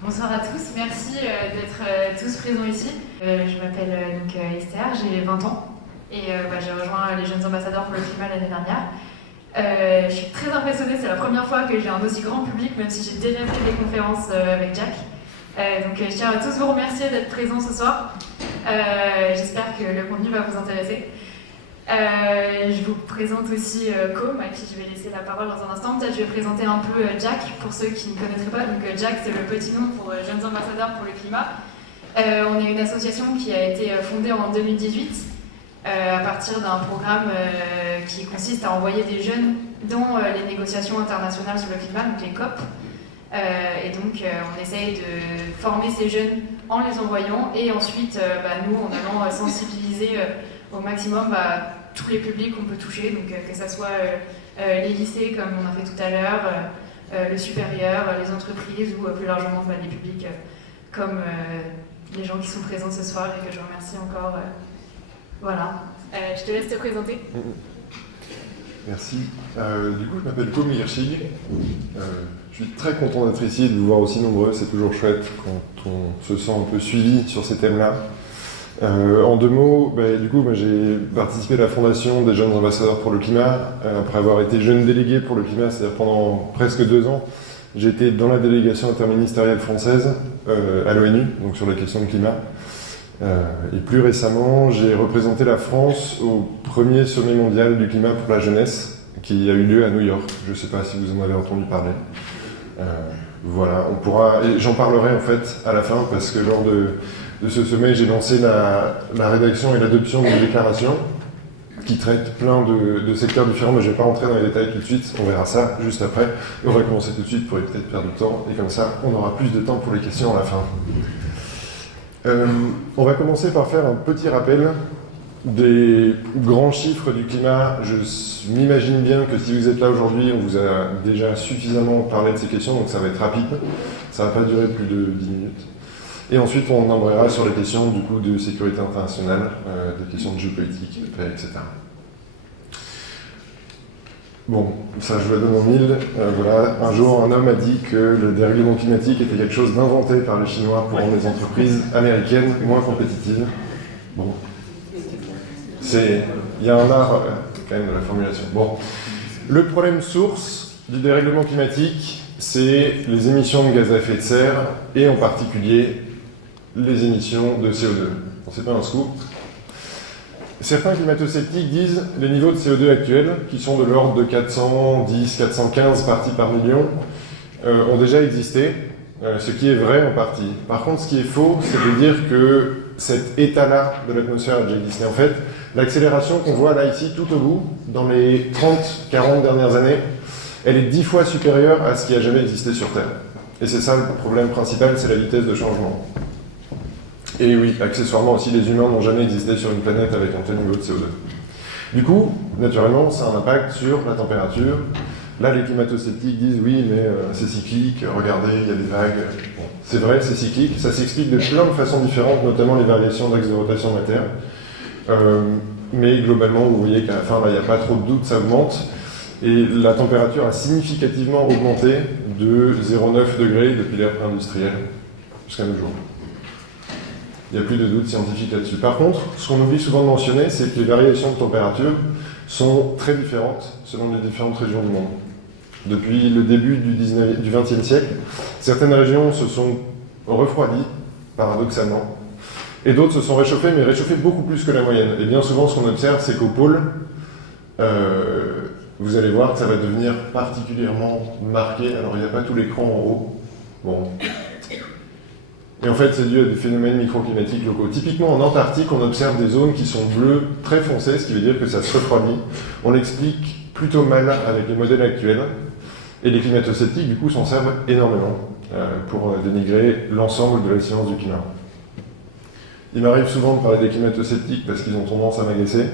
Bonsoir à tous, merci d'être tous présents ici. Je m'appelle Esther, j'ai 20 ans et j'ai rejoint les Jeunes Ambassadeurs pour le Climat l'année dernière. Je suis très impressionnée, c'est la première fois que j'ai un aussi grand public, même si j'ai déjà fait des conférences avec Jack. Donc je tiens à tous vous remercier d'être présents ce soir. J'espère que le contenu va vous intéresser. Je vous présente aussi Com, à qui je vais laisser la parole dans un instant. Peut-être je vais présenter un peu Jack, pour ceux qui ne connaîtraient pas. Donc Jack, c'est le petit nom pour Jeunes Ambassadeurs pour le Climat. On est une association qui a été fondée en 2018 à partir d'un programme qui consiste à envoyer des jeunes dans les négociations internationales sur le climat, donc les COP. Et donc on essaye de former ces jeunes en les envoyant et ensuite nous en allant sensibiliser au maximum tous les publics qu'on peut toucher, donc que ce soit les lycées comme on a fait tout à l'heure, le supérieur, les entreprises ou plus largement les publics comme les gens qui sont présents ce soir et que je remercie encore. Voilà, je te laisse te présenter. Merci. Du coup, je m'appelle Com Hirschig. Je suis très content d'être ici et de vous voir aussi nombreux. C'est toujours chouette quand on se sent un peu suivi sur ces thèmes-là. En deux mots, j'ai participé à la fondation des Jeunes Ambassadeurs pour le Climat, après avoir été jeune délégué pour le climat, c'est-à-dire pendant presque 2 ans. J'étais dans la délégation interministérielle française à l'ONU, donc sur les questions de climat. Et plus récemment, j'ai représenté la France au premier sommet mondial du climat pour la jeunesse, qui a eu lieu à New York. Je ne sais pas si vous en avez entendu parler. Voilà, et j'en parlerai en fait à la fin, parce que lors de ce sommet, j'ai lancé la rédaction et l'adoption d'une déclaration qui traite plein de secteurs différents, mais je ne vais pas rentrer dans les détails tout de suite, on verra ça juste après. Et on va commencer tout de suite pour éviter de perdre du temps, et comme ça, on aura plus de temps pour les questions à la fin. On va commencer par faire un petit rappel des grands chiffres du climat. Je m'imagine bien que si vous êtes là aujourd'hui, on vous a déjà suffisamment parlé de ces questions, donc ça va être rapide. Ça ne va pas durer plus de 10 minutes. Et ensuite, on embrayera sur les questions du coup, de sécurité internationale, des questions de géopolitique, de paix, etc. Bon, ça je le donne en mille. Voilà. Un jour, un homme a dit que le dérèglement climatique était quelque chose d'inventé par les Chinois pour rendre les entreprises américaines moins compétitives. Bon. Il y a un art quand même de la formulation. Bon. Le problème source du dérèglement climatique, c'est les émissions de gaz à effet de serre, et en particulier les émissions de CO2. Bon, c'est pas un scoop. Certains climato-sceptiques disent les niveaux de CO2 actuels, qui sont de l'ordre de 410, 415 parties par million, ont déjà existé, ce qui est vrai en partie. Par contre, ce qui est faux, c'est de dire que cet état-là de l'atmosphère a déjà existé. En fait, l'accélération qu'on voit là, ici, tout au bout, dans les 30-40 dernières années, elle est 10 fois supérieure à ce qui a jamais existé sur Terre. Et c'est ça le problème principal, c'est la vitesse de changement. Et oui, accessoirement aussi, les humains n'ont jamais existé sur une planète avec un tel niveau de CO2. Du coup, naturellement, ça a un impact sur la température. Là, les climato-sceptiques disent oui, mais c'est cyclique, regardez, il y a des vagues. Bon, c'est vrai, c'est cyclique, ça s'explique de plein de façons différentes, notamment les variations d'axe de rotation de la Terre. Mais globalement, vous voyez qu'à la fin, il n'y a pas trop de doute, ça augmente. Et la température a significativement augmenté de 0,9 degrés depuis l'ère industrielle jusqu'à nos jours. Il n'y a plus de doute scientifique là-dessus. Par contre, ce qu'on oublie souvent de mentionner, c'est que les variations de température sont très différentes selon les différentes régions du monde. Depuis le début du XXe siècle, certaines régions se sont refroidies, paradoxalement, et d'autres se sont réchauffées, mais réchauffées beaucoup plus que la moyenne. Et bien souvent, ce qu'on observe, c'est qu'au pôle, vous allez voir que ça va devenir particulièrement marqué. Alors, il n'y a pas tout l'écran en haut. Bon. Et en fait, c'est dû à des phénomènes microclimatiques locaux. Typiquement, en Antarctique, on observe des zones qui sont bleues, très foncées, ce qui veut dire que ça se refroidit. On l'explique plutôt mal avec les modèles actuels. Et les climato-sceptiques, du coup, s'en servent énormément pour dénigrer l'ensemble de la science du climat. Il m'arrive souvent de parler des climato-sceptiques parce qu'ils ont tendance à m'agacer.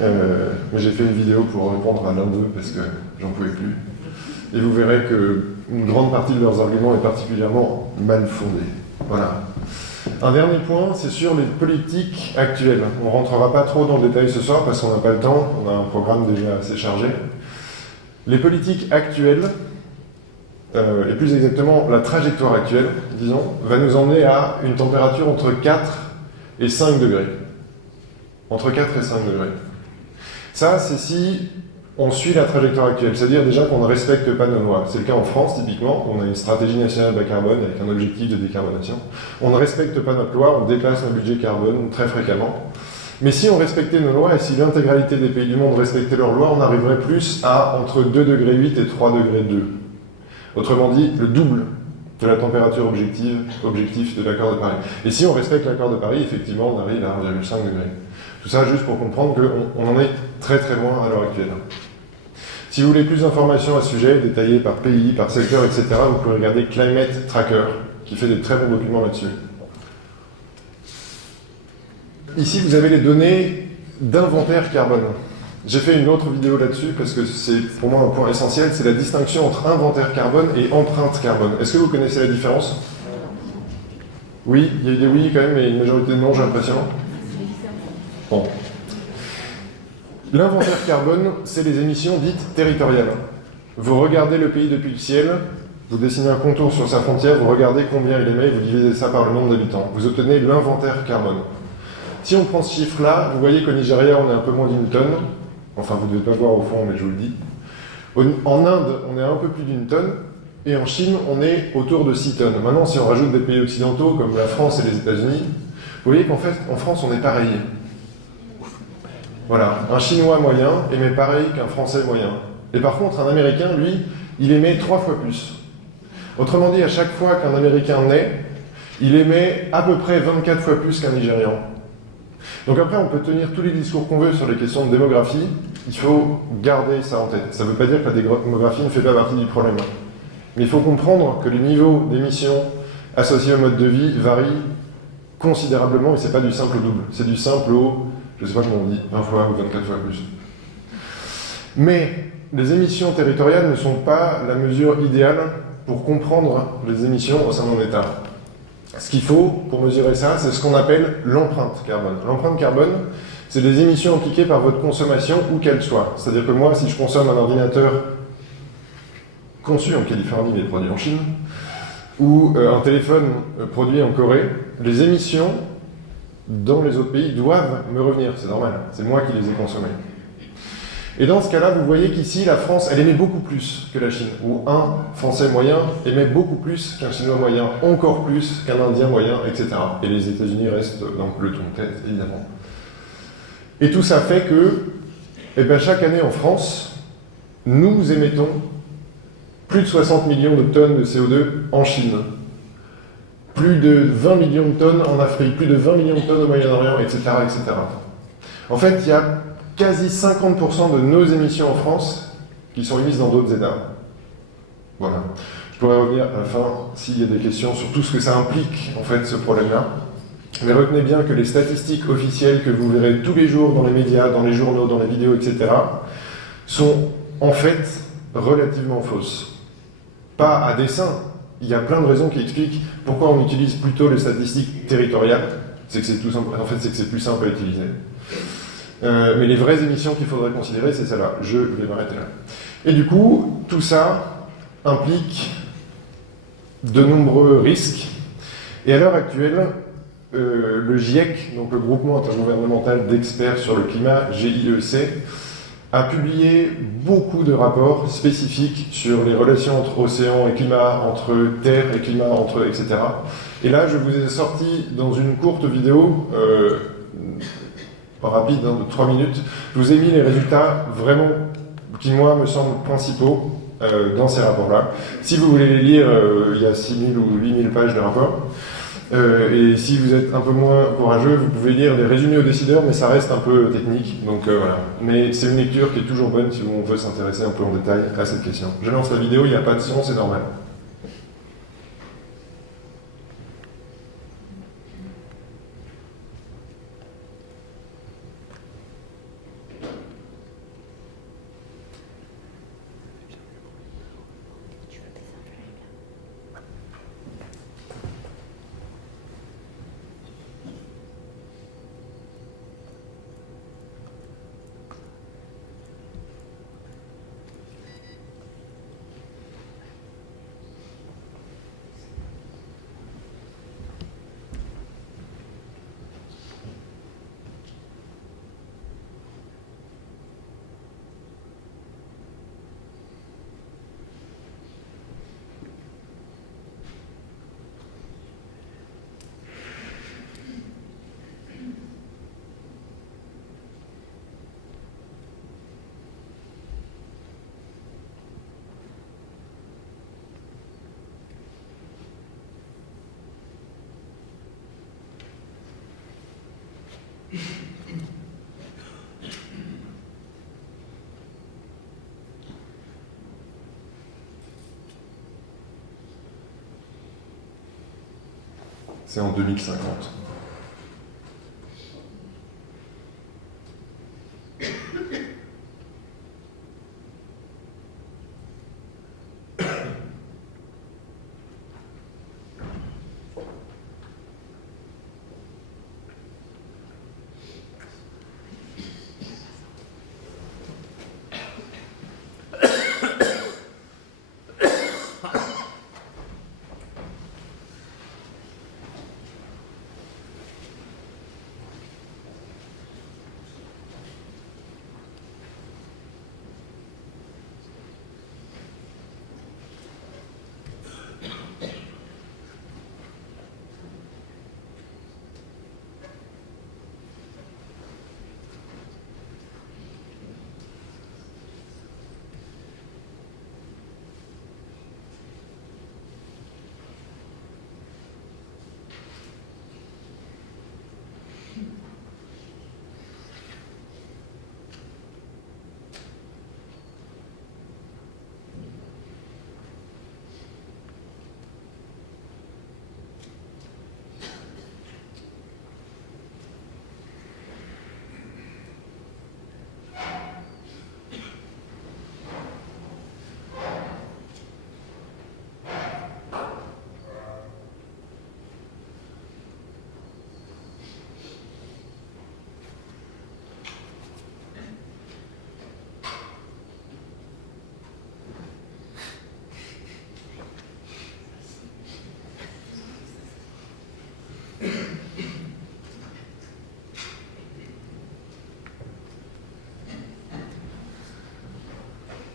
Mais j'ai fait une vidéo pour répondre à l'un d'eux parce que j'en pouvais plus. Et vous verrez qu'une grande partie de leurs arguments est particulièrement mal fondée. Voilà. Un dernier point, c'est sur les politiques actuelles. On ne rentrera pas trop dans le détail ce soir parce qu'on n'a pas le temps, on a un programme déjà assez chargé. Les politiques actuelles et plus exactement la trajectoire actuelle, disons, va nous emmener à une température entre 4 et 5 degrés. Entre 4 et 5 degrés. Ça, c'est si on suit la trajectoire actuelle, c'est-à-dire déjà qu'on ne respecte pas nos lois. C'est le cas en France, typiquement, on a une stratégie nationale bas carbone avec un objectif de décarbonation. On ne respecte pas notre loi, on dépasse notre budget carbone très fréquemment. Mais si on respectait nos lois et si l'intégralité des pays du monde respectait leurs lois, on arriverait plus à entre 2,8 degrés et 3,2 degrés. Autrement dit, le double de la température objectif de l'accord de Paris. Et si on respecte l'accord de Paris, effectivement, on arrive à 1,5 degré. Tout ça juste pour comprendre qu'on en est très très loin à l'heure actuelle. Si vous voulez plus d'informations à ce sujet, détaillées par pays, par secteur, etc., vous pouvez regarder Climate Tracker, qui fait des très bons documents là-dessus. Ici, vous avez les données d'inventaire carbone. J'ai fait une autre vidéo là-dessus parce que c'est pour moi un point essentiel, c'est la distinction entre inventaire carbone et empreinte carbone. Est-ce que vous connaissez la différence? Oui, il y a eu des oui quand même, mais une majorité de non, j'ai l'impression. Bon. L'inventaire carbone, c'est les émissions dites territoriales. Vous regardez le pays depuis le ciel, vous dessinez un contour sur sa frontière, vous regardez combien il émet, vous divisez ça par le nombre d'habitants. Vous obtenez l'inventaire carbone. Si on prend ce chiffre-là, vous voyez qu'au Nigeria, on est un peu moins d'une tonne. Enfin, vous ne devez pas voir au fond, mais je vous le dis. En Inde, on est un peu plus d'une tonne. Et en Chine, on est autour de 6 tonnes. Maintenant, si on rajoute des pays occidentaux, comme la France et les États-Unis, vous voyez qu'en fait, en France, on est pareil. Voilà, un Chinois moyen émet pareil qu'un Français moyen. Et par contre, un Américain, lui, il émet 3 fois plus. Autrement dit, à chaque fois qu'un Américain naît, il émet à peu près 24 fois plus qu'un Nigérian. Donc après, on peut tenir tous les discours qu'on veut sur les questions de démographie, il faut garder ça en tête. Ça ne veut pas dire que la démographie ne fait pas partie du problème. Mais il faut comprendre que les niveaux d'émissions associés au mode de vie varient considérablement, et c'est pas du simple au double, c'est du simple au, je ne sais pas comment on dit, 20 fois ou 24 fois plus. Mais les émissions territoriales ne sont pas la mesure idéale pour comprendre les émissions au sein d'un État. Ce qu'il faut pour mesurer ça, c'est ce qu'on appelle l'empreinte carbone. L'empreinte carbone, c'est des émissions impliquées par votre consommation, où qu'elle soit. C'est-à-dire que moi, si je consomme un ordinateur conçu en Californie mais produit en Chine, ou un téléphone produit en Corée, les émissions dans les autres pays doivent me revenir, c'est normal, c'est moi qui les ai consommées. Et dans ce cas-là, vous voyez qu'ici, la France, elle émet beaucoup plus que la Chine, où un Français moyen émet beaucoup plus qu'un Chinois moyen, encore plus qu'un Indien moyen, etc. Et les États-Unis restent dans le peloton de tête, évidemment. Et tout ça fait que, chaque année en France, nous émettons plus de 60 millions de tonnes de CO2 en Chine, plus de 20 millions de tonnes en Afrique, plus de 20 millions de tonnes au Moyen-Orient, etc., etc. En fait, il y a quasi 50% de nos émissions en France qui sont émises dans d'autres États. Voilà. Je pourrais revenir à la fin s'il y a des questions sur tout ce que ça implique, en fait, ce problème-là. Mais retenez bien que les statistiques officielles que vous verrez tous les jours dans les médias, dans les journaux, dans les vidéos, etc., sont en fait relativement fausses. Pas à dessein. Il y a plein de raisons qui expliquent pourquoi on utilise plutôt les statistiques territoriales. C'est que c'est tout simple. En fait, c'est que c'est plus simple à utiliser. Mais les vraies émissions qu'il faudrait considérer, c'est celle-là. Je vais m'arrêter là. Et du coup, tout ça implique de nombreux risques. Et à l'heure actuelle, le GIEC, donc le groupement intergouvernemental d'experts sur le climat, GIEC, a publié beaucoup de rapports spécifiques sur les relations entre océan et climat, entre terre et climat, etc. Et là, je vous ai sorti dans une courte vidéo, pas rapide, de 3 minutes, je vous ai mis les résultats vraiment qui, moi, me semblent principaux dans ces rapports-là. Si vous voulez les lire, il y a 6000 ou 8000 pages de rapports. Et si vous êtes un peu moins courageux, vous pouvez lire les résumés aux décideurs, mais ça reste un peu technique. Donc voilà. Mais c'est une lecture qui est toujours bonne si on veut s'intéresser un peu en détail à cette question. Je lance la vidéo, il n'y a pas de son, c'est normal. c'est en 2050.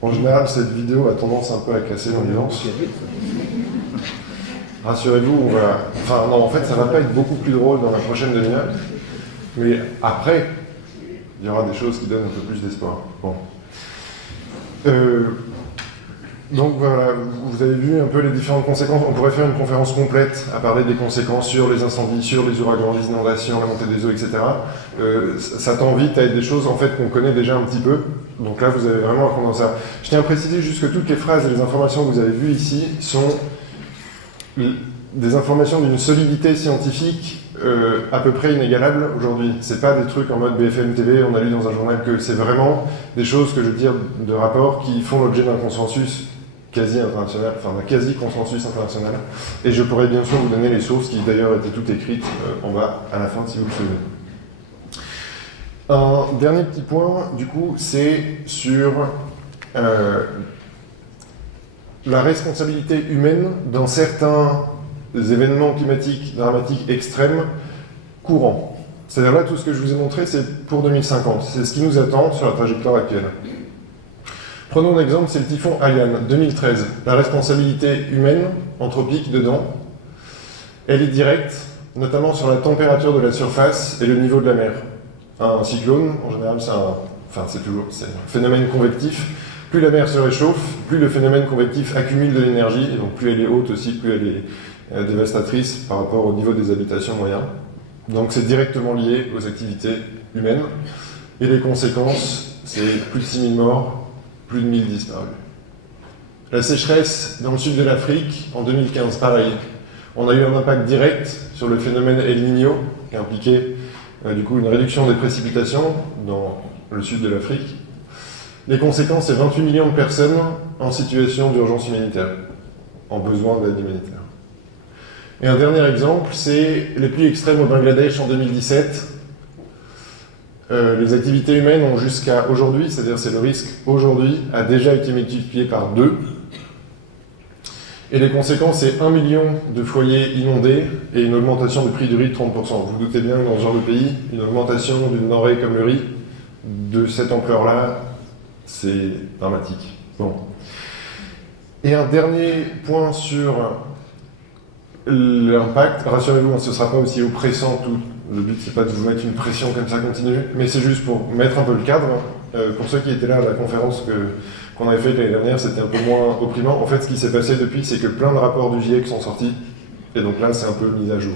En général, cette vidéo a tendance un peu à casser l'ambiance. Rassurez-vous, on va... Enfin, non, en fait, ça va pas être beaucoup plus drôle dans la prochaine demi-heure. Mais après, il y aura des choses qui donnent un peu plus d'espoir. Bon. Donc voilà, vous avez vu un peu les différentes conséquences. On pourrait faire une conférence complète à parler des conséquences sur les incendies, sur les ouragans, les inondations, la montée des eaux, etc. Ça tend vite à être des choses en fait qu'on connaît déjà un petit peu. Donc là, vous avez vraiment à prendre ça. Je tiens à préciser juste que toutes les phrases et les informations que vous avez vues ici sont des informations d'une solidité scientifique à peu près inégalable aujourd'hui. C'est pas des trucs en mode BFM TV, on a lu dans un journal que c'est vraiment des choses que je veux dire de rapports qui font l'objet d'un consensus quasi international, enfin d'un quasi consensus international. Et je pourrais bien sûr vous donner les sources qui d'ailleurs étaient toutes écrites en bas à la fin si vous le souhaitez. Un dernier petit point, du coup, c'est sur la responsabilité humaine dans certains événements climatiques dramatiques extrêmes courants. C'est-à-dire là, tout ce que je vous ai montré, c'est pour 2050. C'est ce qui nous attend sur la trajectoire actuelle. Prenons un exemple, c'est le typhon Haiyan, 2013. La responsabilité humaine, anthropique, dedans, elle est directe, notamment sur la température de la surface et le niveau de la mer. Un cyclone, en général, c'est un phénomène convectif. Plus la mer se réchauffe, plus le phénomène convectif accumule de l'énergie, et donc plus elle est haute aussi, plus elle est dévastatrice par rapport au niveau des habitations moyens. Donc c'est directement lié aux activités humaines. Et les conséquences, c'est plus de 6000 morts, plus de 1000 disparus. La sécheresse dans le sud de l'Afrique, en 2015, pareil. On a eu un impact direct sur le phénomène El Niño, qui impliquait du coup une réduction des précipitations dans le sud de l'Afrique. Les conséquences, c'est 28 millions de personnes en situation d'urgence humanitaire, en besoin d'aide humanitaire. Et un dernier exemple, c'est les pluies extrêmes au Bangladesh en 2017. Les activités humaines ont jusqu'à aujourd'hui, c'est-à-dire c'est le risque aujourd'hui, a déjà été multiplié par 2. Et les conséquences, c'est 1 million de foyers inondés et une augmentation du prix du riz de 30%. Vous vous doutez bien que dans ce genre de pays, une augmentation d'une denrée comme le riz, de cette ampleur-là, c'est dramatique. Bon. Et un dernier point sur l'impact. Rassurez-vous, ce ne sera pas aussi oppressant tout. Le but, c'est pas de vous mettre une pression comme ça continue, mais c'est juste pour mettre un peu le cadre. Pour ceux qui étaient là à la conférence qu'on avait faite l'année dernière, c'était un peu moins opprimant. En fait, ce qui s'est passé depuis, c'est que plein de rapports du GIEC sont sortis, et donc là, c'est un peu mis à jour.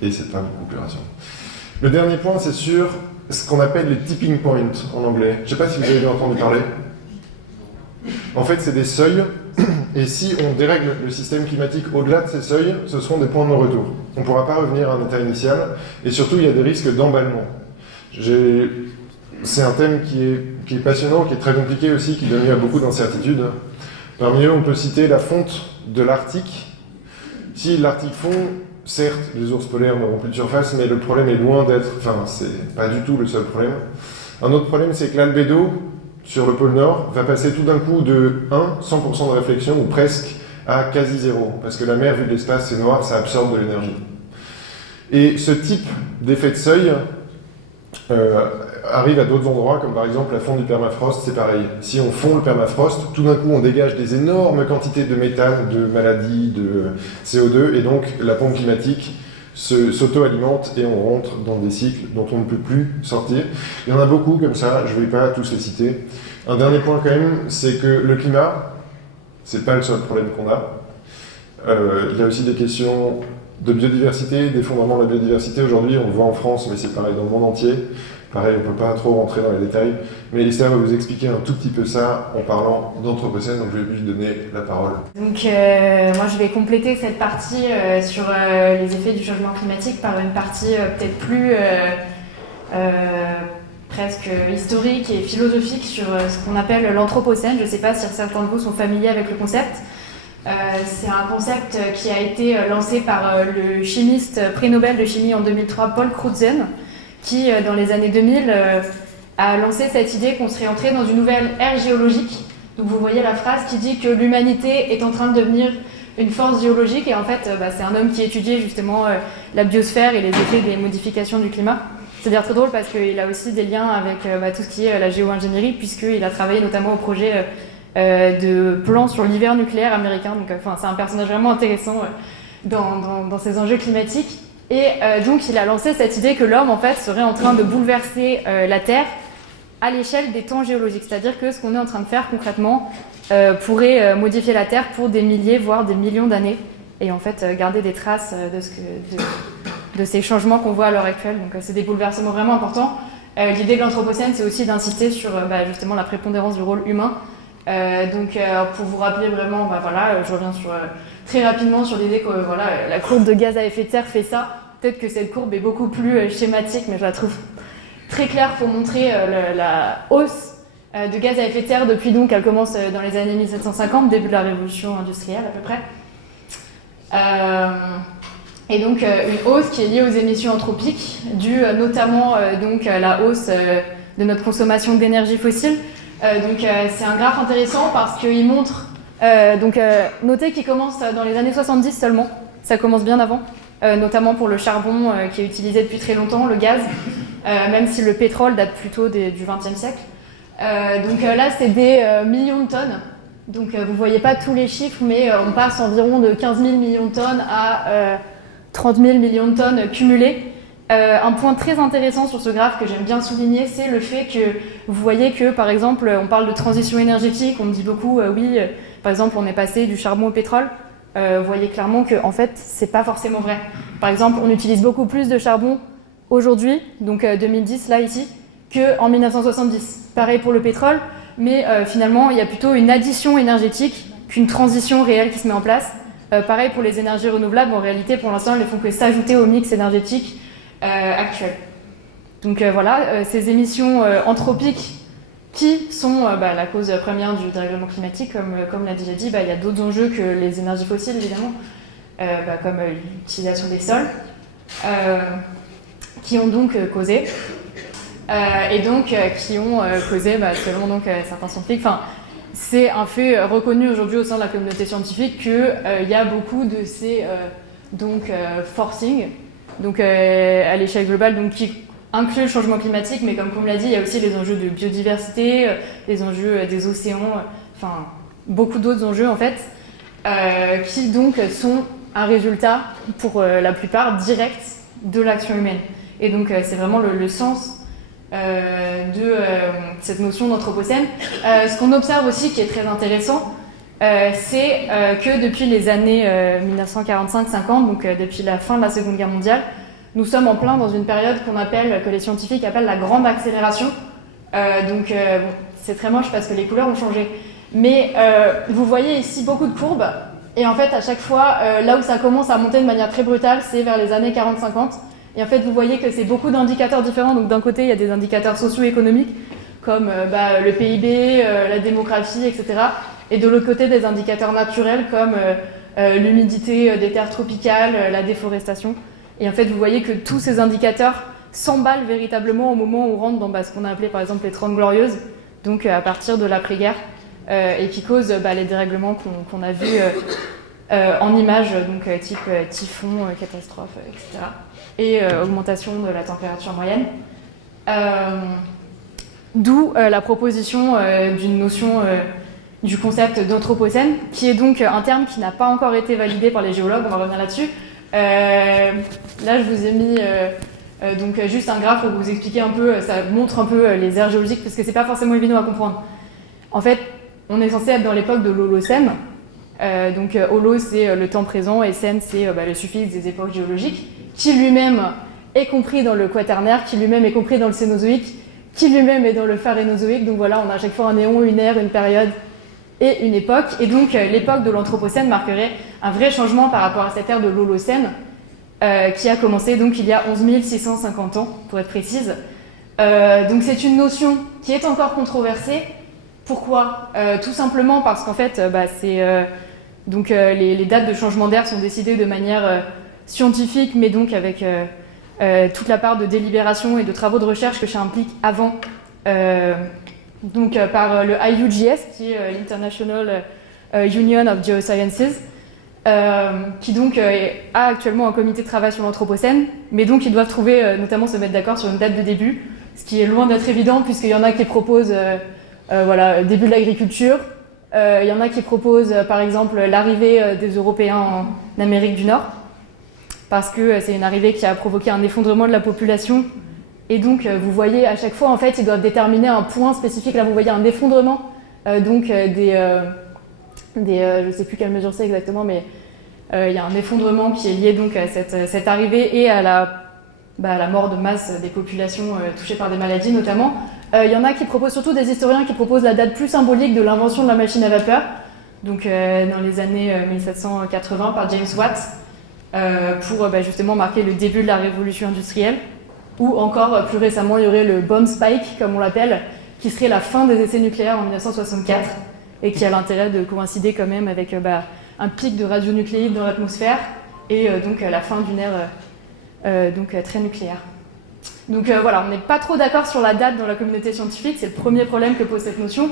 Et c'est pas beaucoup plus rassurant. Le dernier point, c'est sur ce qu'on appelle les tipping points en anglais. Je ne sais pas si vous avez entendu parler. En fait, c'est des seuils Et si on dérègle le système climatique au-delà de ces seuils, ce seront des points de non-retour. On ne pourra pas revenir à un état initial, et surtout il y a des risques d'emballement. C'est un thème qui est passionnant, qui est très compliqué aussi, qui donne lieu à beaucoup d'incertitudes. Parmi eux, on peut citer la fonte de l'Arctique. Si l'Arctique fond, certes, les ours polaires n'auront plus de surface, mais le problème est loin d'être... Enfin, c'est pas du tout le seul problème. Un autre problème, c'est que l'albédo, sur le pôle Nord, va passer tout d'un coup de 100% de réflexion, ou presque, à quasi zéro. Parce que la mer, vu de l'espace, c'est noir, ça absorbe de l'énergie. Et ce type d'effet de seuil arrive à d'autres endroits, comme par exemple la fonte du permafrost, c'est pareil. Si on fond le permafrost, tout d'un coup on dégage des énormes quantités de méthane, de maladies, de CO2, et donc la pompe climatique s'auto-alimente et on rentre dans des cycles dont on ne peut plus sortir. Il y en a beaucoup comme ça, je ne vais pas tous les citer. Un dernier point quand même, c'est que le climat, c'est pas le seul problème qu'on a. Il y a aussi des questions de biodiversité, d'effondrement de la biodiversité. Aujourd'hui, on le voit en France, mais c'est pareil dans le monde entier. Pareil, on ne peut pas trop rentrer dans les détails. Mais Esther va vous expliquer un tout petit peu ça en parlant d'Anthropocène, donc je vais lui donner la parole. Donc moi je vais compléter cette partie sur les effets du changement climatique par une partie peut-être plus presque historique et philosophique sur ce qu'on appelle l'Anthropocène. Je ne sais pas si certains de vous sont familiers avec le concept. C'est un concept qui a été lancé par le chimiste prix Nobel de chimie en 2003, Paul Crutzen, qui, dans les années 2000, a lancé cette idée qu'on serait entré dans une nouvelle ère géologique. Donc vous voyez la phrase qui dit que l'humanité est en train de devenir une force géologique, et en fait c'est un homme qui étudiait justement la biosphère et les effets des modifications du climat. C'est-à-dire très drôle parce qu'il a aussi des liens avec tout ce qui est la géo-ingénierie, puisqu'il a travaillé notamment au projet de plan sur l'hiver nucléaire américain. Donc c'est un personnage vraiment intéressant dans ces enjeux climatiques. Et donc il a lancé cette idée que l'homme en fait serait en train de bouleverser la Terre à l'échelle des temps géologiques. C'est-à-dire que ce qu'on est en train de faire concrètement pourrait modifier la Terre pour des milliers, voire des millions d'années, et en fait garder des traces de ces changements qu'on voit à l'heure actuelle. Donc c'est des bouleversements vraiment importants. L'idée de l'Anthropocène, c'est aussi d'insister sur justement la prépondérance du rôle humain. Pour vous rappeler vraiment, je reviens très rapidement sur l'idée que la courbe de gaz à effet de serre fait ça. Peut-être que cette courbe est beaucoup plus schématique, mais je la trouve très claire pour montrer la hausse de gaz à effet de serre depuis donc, elle commence dans les années 1750, début de la révolution industrielle à peu près. Et donc une hausse qui est liée aux émissions anthropiques, due notamment à la hausse de notre consommation d'énergie fossile. C'est un graphe intéressant parce qu'il montre, notez qu'il commence dans les années 70 seulement, ça commence bien avant, notamment pour le charbon qui est utilisé depuis très longtemps, le gaz, même si le pétrole date plutôt du XXe siècle. Là c'est des millions de tonnes, donc vous voyez pas tous les chiffres, mais on passe environ de 15 000 millions de tonnes à 30 000 millions de tonnes cumulées. Un point très intéressant sur ce graphe que j'aime bien souligner, c'est le fait que vous voyez que, par exemple, on parle de transition énergétique, on me dit beaucoup, par exemple, on est passé du charbon au pétrole. Vous voyez clairement que, en fait, c'est pas forcément vrai. Par exemple, on utilise beaucoup plus de charbon aujourd'hui, donc 2010, là, ici, qu'en 1970. Pareil pour le pétrole, mais finalement, il y a plutôt une addition énergétique qu'une transition réelle qui se met en place. Pareil pour les énergies renouvelables, en réalité, pour l'instant, elles ne font que s'ajouter au mix énergétique actuel. Donc ces émissions anthropiques qui sont la cause première du dérèglement climatique, comme l'a déjà dit, il y a d'autres enjeux que les énergies fossiles évidemment, comme l'utilisation des sols, qui ont donc causé, qui ont causé, selon certains scientifiques, c'est un fait reconnu aujourd'hui au sein de la communauté scientifique qu'il y a beaucoup de ces forcing, à l'échelle globale, qui inclut le changement climatique, mais comme on l'a dit, il y a aussi les enjeux de biodiversité, les enjeux des océans, beaucoup d'autres enjeux en fait, qui donc sont un résultat, pour la plupart, direct de l'action humaine. Et donc c'est vraiment le sens de cette notion d'anthropocène. Ce qu'on observe aussi qui est très intéressant, c'est que depuis les années 1945-50, donc depuis la fin de la Seconde Guerre mondiale, nous sommes en plein dans une période que les scientifiques appellent la grande accélération. C'est très moche parce que les couleurs ont changé. Mais vous voyez ici beaucoup de courbes, et en fait à chaque fois, là où ça commence à monter de manière très brutale, c'est vers les années 40-50. Et en fait vous voyez que c'est beaucoup d'indicateurs différents, donc d'un côté il y a des indicateurs socio-économiques, comme le PIB, la démographie, etc. Et de l'autre côté des indicateurs naturels, comme l'humidité des terres tropicales, la déforestation. Et en fait vous voyez que tous ces indicateurs s'emballent véritablement au moment où on rentre dans ce qu'on a appelé par exemple les 30 glorieuses, donc à partir de l'après-guerre. Et qui causent les dérèglements qu'on a vus en images, donc type typhon, catastrophe, etc. Et augmentation de la température moyenne. D'où la proposition d'une notion du concept d'anthropocène, qui est donc un terme qui n'a pas encore été validé par les géologues, on va revenir là-dessus. Là, je vous ai mis donc juste un graphe pour vous expliquer un peu, ça montre un peu les aires géologiques, parce que c'est pas forcément évident à comprendre. En fait, on est censé être dans l'époque de l'Holocène. Donc Holo, c'est le temps présent, et Cène, c'est le suffixe des époques géologiques, qui lui-même est compris dans le Quaternaire, qui lui-même est compris dans le Cénozoïque, qui lui-même est dans le Pharénozoïque. Donc voilà, on a à chaque fois un éon, une ère, une période et une époque. Et donc l'époque de l'Anthropocène marquerait un vrai changement par rapport à cette ère de l'Holocène, qui a commencé donc il y a 11 650 ans, pour être précise. Donc c'est une notion qui est encore controversée. Pourquoi ? Tout simplement parce qu'en fait, les dates de changement d'ère sont décidées de manière scientifique, mais donc avec toute la part de délibération et de travaux de recherche que ça implique avant, par le IUGS, qui est l'International Union of Geosciences, qui donc a actuellement un comité de travail sur l'Anthropocène, mais donc ils doivent trouver, notamment se mettre d'accord sur une date de début, ce qui est loin d'être évident, puisqu'il y en a qui proposent début de l'agriculture. Il y en a qui proposent par exemple l'arrivée des Européens en Amérique du Nord, parce que c'est une arrivée qui a provoqué un effondrement de la population. Et donc vous voyez à chaque fois en fait ils doivent déterminer un point spécifique. Là vous voyez un effondrement je ne sais plus quelle mesure c'est exactement, mais il y a un effondrement qui est lié donc à cette arrivée et à la mort de masse des populations touchées par des maladies notamment. Il y en a qui proposent, surtout des historiens, qui proposent la date plus symbolique de l'invention de la machine à vapeur, donc dans les années 1780 par James Watt, pour justement marquer le début de la révolution industrielle. Ou encore, plus récemment, il y aurait le bomb spike, comme on l'appelle, qui serait la fin des essais nucléaires en 1964, et qui a l'intérêt de coïncider quand même avec un pic de radionucléides dans l'atmosphère, et donc la fin d'une ère très nucléaire. Donc voilà, on n'est pas trop d'accord sur la date dans la communauté scientifique, c'est le premier problème que pose cette notion.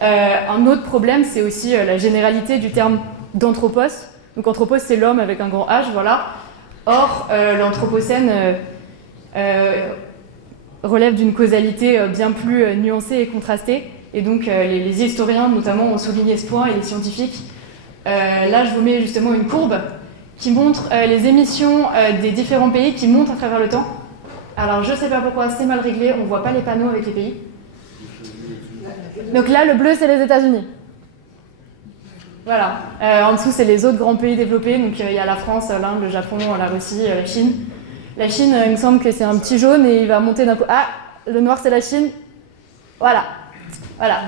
Un autre problème, c'est aussi la généralité du terme d'anthropos. Donc anthropos, c'est l'homme avec un grand H, voilà. Or, l'anthropocène relève d'une causalité bien plus nuancée et contrastée. Et donc les historiens, notamment, ont souligné ce point, et les scientifiques. Là, je vous mets justement une courbe qui montre les émissions des différents pays qui montent à travers le temps. Alors, je ne sais pas pourquoi, c'est mal réglé, on ne voit pas les panneaux avec les pays. Donc là, le bleu, c'est les États-Unis. Voilà. En dessous, c'est les autres grands pays développés. Donc, il y a la France, l'Inde, le Japon, la Russie, la Chine. La Chine, il me semble que c'est un petit jaune et il va monter d'un coup. Ah, le noir, c'est la Chine. Voilà.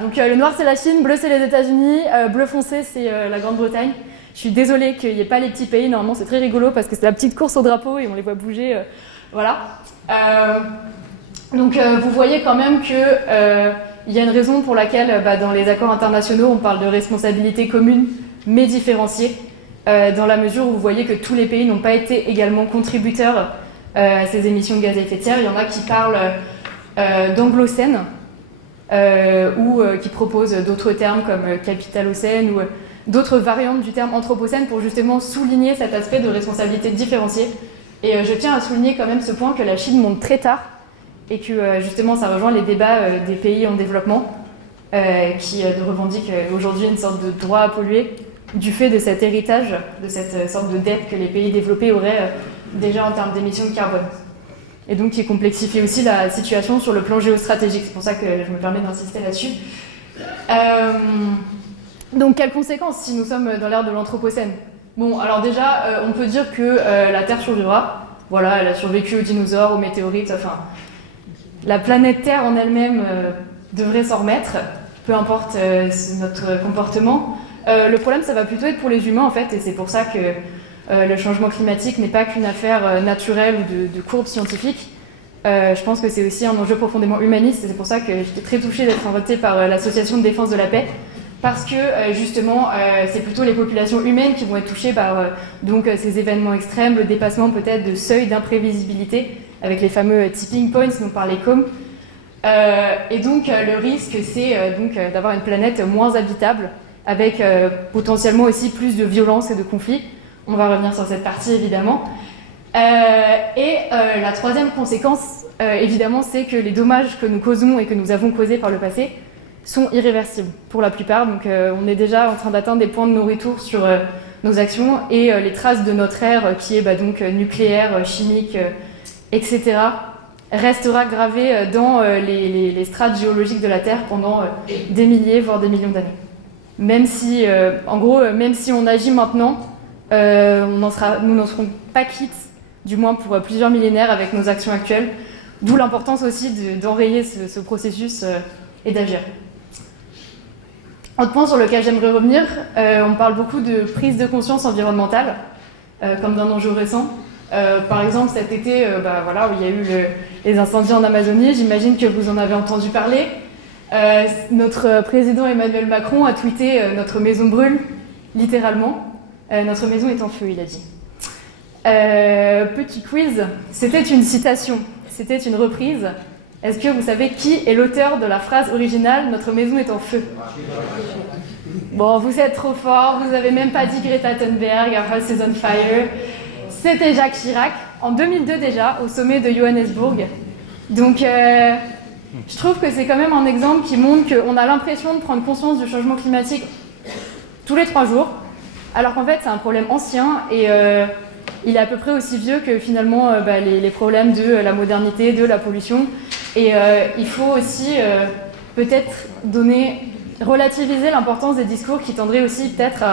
Donc, le noir, c'est la Chine, bleu, c'est les États-Unis, bleu foncé, c'est la Grande-Bretagne. Je suis désolée qu'il n'y ait pas les petits pays. Normalement, c'est très rigolo parce que c'est la petite course au drapeau et on les voit bouger. Voilà. Donc vous voyez quand même qu'il y a une raison pour laquelle dans les accords internationaux on parle de responsabilité commune mais différenciée, dans la mesure où vous voyez que tous les pays n'ont pas été également contributeurs à ces émissions de gaz à effet de serre. Il y en a qui parlent d'anglocène ou qui proposent d'autres termes comme capitalocène ou d'autres variantes du terme anthropocène pour justement souligner cet aspect de responsabilité différenciée. Et je tiens à souligner quand même ce point que la Chine monte très tard et que justement ça rejoint les débats des pays en développement qui revendiquent aujourd'hui une sorte de droit à polluer du fait de cet héritage, de cette sorte de dette que les pays développés auraient déjà en termes d'émissions de carbone. Et donc qui complexifie aussi la situation sur le plan géostratégique. C'est pour ça que je me permets d'insister là-dessus. Donc quelles conséquences si nous sommes dans l'ère de l'Anthropocène ? Bon, alors déjà, on peut dire que la Terre survivra. Voilà, elle a survécu aux dinosaures, aux météorites, enfin... La planète Terre en elle-même devrait s'en remettre. peu importe notre comportement. Le problème, ça va plutôt être pour les humains en fait, et c'est pour ça que le changement climatique n'est pas qu'une affaire naturelle ou de courbe scientifique. Je pense que c'est aussi un enjeu profondément humaniste, et c'est pour ça que j'étais très touchée d'être invitée par l'Association de défense de la paix, parce que justement, c'est plutôt les populations humaines qui vont être touchées par donc, ces événements extrêmes, le dépassement peut-être de seuils d'imprévisibilité, avec les fameux tipping points dont parlait Com. Et donc, le risque, c'est donc d'avoir une planète moins habitable, avec potentiellement aussi plus de violence et de conflits. On va revenir sur cette partie, évidemment. La troisième conséquence, évidemment, c'est que les dommages que nous causons et que nous avons causés par le passé sont irréversibles pour la plupart. Donc on est déjà en train d'atteindre des points de non-retour sur nos actions, et les traces de notre ère, qui est donc nucléaire, chimique, etc., restera gravée dans les strates géologiques de la Terre pendant des milliers, voire des millions d'années. Même si, en gros, même si on agit maintenant, nous n'en serons pas quittes, du moins pour plusieurs millénaires avec nos actions actuelles, d'où l'importance aussi d'enrayer ce processus et d'agir. Autre point sur lequel j'aimerais revenir, on parle beaucoup de prise de conscience environnementale, comme d'un enjeu récent. Par exemple, cet été, voilà, où il y a eu les incendies en Amazonie, j'imagine que vous en avez entendu parler. Notre président Emmanuel Macron a tweeté « Notre maison brûle », littéralement. Notre maison est en feu, il a dit. Petit quiz, c'était une citation, c'était une reprise. Est-ce que vous savez qui est l'auteur de la phrase originale « Notre maison est en feu » ? Bon, vous êtes trop fort, vous n'avez même pas dit Greta Thunberg, Our House is on Fire. C'était Jacques Chirac, en 2002 déjà, au sommet de Johannesburg. Donc, je trouve que c'est quand même un exemple qui montre qu'on a l'impression de prendre conscience du changement climatique tous les 3 jours, alors qu'en fait, c'est un problème ancien, et il est à peu près aussi vieux que finalement les problèmes de la modernité, de la pollution. Et il faut aussi peut-être relativiser l'importance des discours qui tendraient aussi peut-être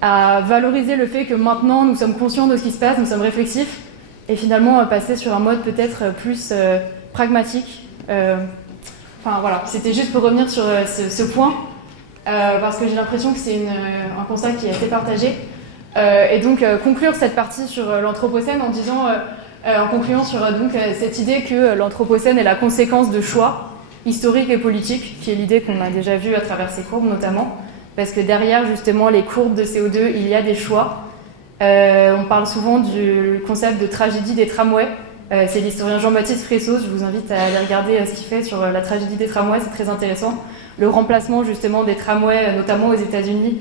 à valoriser le fait que maintenant nous sommes conscients de ce qui se passe, nous sommes réflexifs, et finalement passer sur un mode peut-être plus pragmatique. Enfin voilà, c'était juste pour revenir sur ce point, parce que j'ai l'impression que c'est un constat qui est assez partagé. Et donc conclure cette partie sur l'Anthropocène en disant, en concluant sur cette idée que l'Anthropocène est la conséquence de choix historiques et politiques, qui est l'idée qu'on a déjà vue à travers ces courbes notamment, parce que derrière justement les courbes de CO2, il y a des choix. On parle souvent du concept de tragédie des tramways. C'est l'historien Jean-Baptiste Fressos, je vous invite à aller regarder ce qu'il fait sur la tragédie des tramways, c'est très intéressant. Le remplacement justement des tramways, notamment aux États-Unis,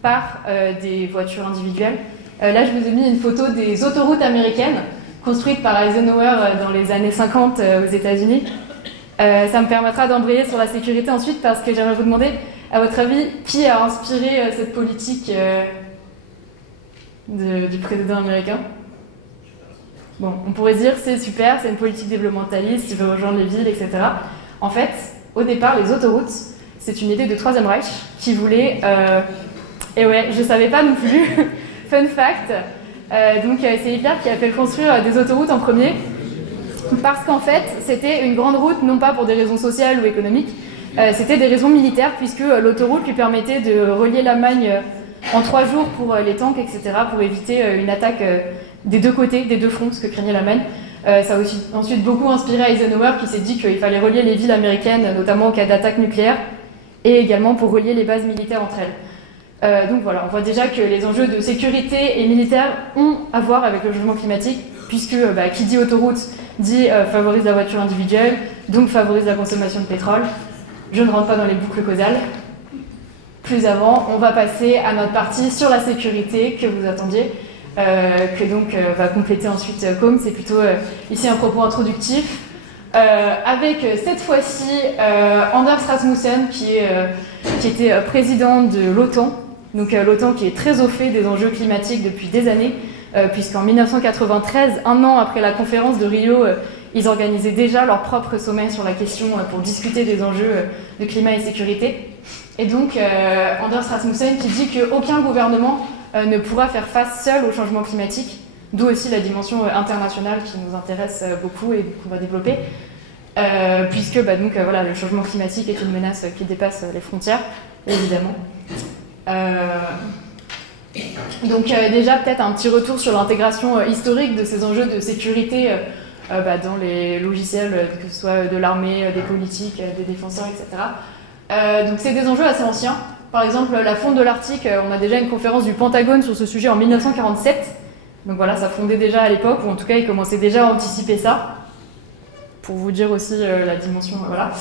par des voitures individuelles. Là, je vous ai mis une photo des autoroutes américaines construites par Eisenhower dans les années 50 aux États-Unis. Ça me permettra d'embrayer sur la sécurité ensuite, parce que j'aimerais vous demander, à votre avis, qui a inspiré cette politique du président américain ? Bon, on pourrait dire c'est super, c'est une politique développementaliste, il veut rejoindre les villes, etc. En fait, au départ, les autoroutes, c'est une idée de Troisième Reich qui voulait... Et ouais, je savais pas non plus. Fun fact. Donc c'est Hitler qui a fait construire des autoroutes en premier, parce qu'en fait, c'était une grande route, non pas pour des raisons sociales ou économiques, c'était des raisons militaires, puisque l'autoroute lui permettait de relier l'Allemagne en 3 jours pour les tanks, etc., pour éviter une attaque des deux côtés, des deux fronts, ce que craignait l'Allemagne. Ça a aussi, ensuite beaucoup inspiré Eisenhower, qui s'est dit qu'il fallait relier les villes américaines, notamment en cas d'attaque nucléaire, et également pour relier les bases militaires entre elles. Donc voilà, on voit déjà que les enjeux de sécurité et militaire ont à voir avec le changement climatique, puisque qui dit autoroute dit favorise la voiture individuelle, donc favorise la consommation de pétrole. Je ne rentre pas dans les boucles causales. Plus avant, on va passer à notre partie sur la sécurité que vous attendiez, que donc va compléter ensuite Com. C'est plutôt ici un propos introductif, avec cette fois-ci Anders Rasmussen qui était président de l'OTAN. Donc l'OTAN qui est très au fait des enjeux climatiques depuis des années, puisqu'en 1993, un an après la conférence de Rio, ils organisaient déjà leur propre sommet sur la question pour discuter des enjeux de climat et sécurité. Et donc Anders Rasmussen qui dit qu'aucun gouvernement ne pourra faire face seul au changement climatique, d'où aussi la dimension internationale qui nous intéresse beaucoup et qu'on va développer. puisque donc, voilà, le changement climatique est une menace qui dépasse les frontières, évidemment. Donc déjà peut-être un petit retour sur l'intégration historique de ces enjeux de sécurité dans les logiciels, que ce soit de l'armée, des politiques, des défenseurs, etc. Donc c'est des enjeux assez anciens. Par exemple, la fonte de l'Arctique, on a déjà une conférence du Pentagone sur ce sujet en 1947. Donc voilà, ça fondait déjà à l'époque, ou en tout cas ils commençaient déjà à anticiper ça. Pour vous dire aussi la dimension, voilà.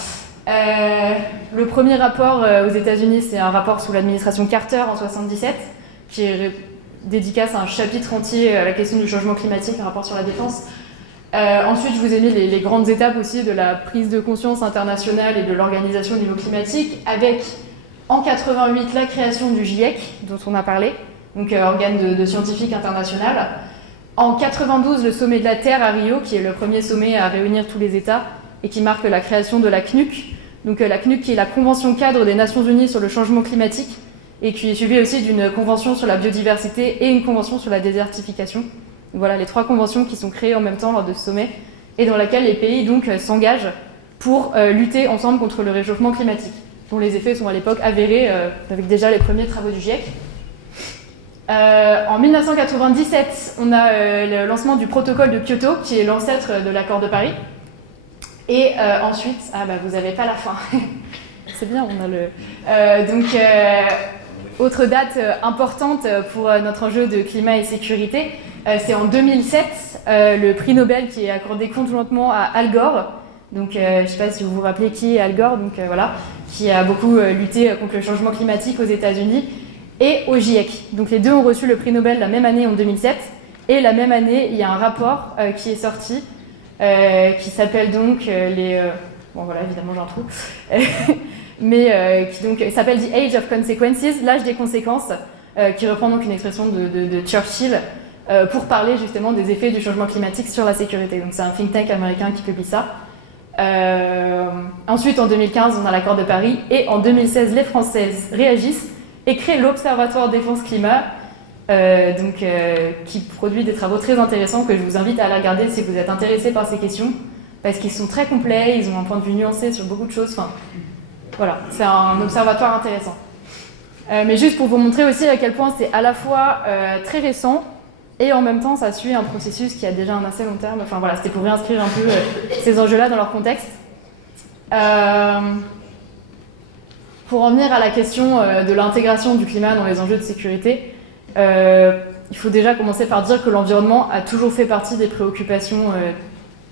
Le premier rapport aux États-Unis, c'est un rapport sous l'administration Carter en 1977, qui dédicace un chapitre entier à la question du changement climatique, un rapport sur la défense. Ensuite, je vous ai mis les grandes étapes aussi de la prise de conscience internationale et de l'organisation au niveau climatique, avec en 88 la création du GIEC, dont on a parlé, donc organe de scientifique international. En 92, le sommet de la Terre à Rio, qui est le premier sommet à réunir tous les États et qui marque la création de la CNUC. Donc la CNUC qui est la Convention cadre des Nations Unies sur le changement climatique et qui est suivie aussi d'une convention sur la biodiversité et une convention sur la désertification. Donc, voilà les 3 conventions qui sont créées en même temps lors de ce sommet et dans laquelle les pays donc s'engagent pour lutter ensemble contre le réchauffement climatique, dont les effets sont à l'époque avérés avec déjà les premiers travaux du GIEC. En 1997, on a le lancement du protocole de Kyoto, qui est l'ancêtre de l'accord de Paris. Et ensuite, vous n'avez pas la fin. C'est bien, on a le... autre date importante pour notre enjeu de climat et sécurité, c'est en 2007, le prix Nobel qui est accordé conjointement à Al Gore. Donc, je ne sais pas si vous vous rappelez qui est Al Gore, donc, voilà, qui a beaucoup lutté contre le changement climatique aux États-Unis. Et au GIEC. Donc les deux ont reçu le prix Nobel la même année en 2007. Et la même année, il y a un rapport qui est sorti, qui s'appelle donc bon voilà, évidemment j'ai un trou. Mais qui donc s'appelle The Age of Consequences, l'âge des conséquences, qui reprend donc une expression de Churchill, pour parler justement des effets du changement climatique sur la sécurité. Donc c'est un think tank américain qui publie ça. Ensuite, en 2015, on a l'accord de Paris. Et en 2016, les Françaises réagissent et crée l'Observatoire Défense Climat, qui produit des travaux très intéressants que je vous invite à aller regarder si vous êtes intéressé par ces questions, parce qu'ils sont très complets, ils ont un point de vue nuancé sur beaucoup de choses. Enfin, voilà, c'est un observatoire intéressant. Mais juste pour vous montrer aussi à quel point c'est à la fois très récent et en même temps ça suit un processus qui a déjà un assez long terme. Enfin voilà, c'était pour réinscrire un peu ces enjeux-là dans leur contexte. Pour en venir à la question de l'intégration du climat dans les enjeux de sécurité, il faut déjà commencer par dire que l'environnement a toujours fait partie des préoccupations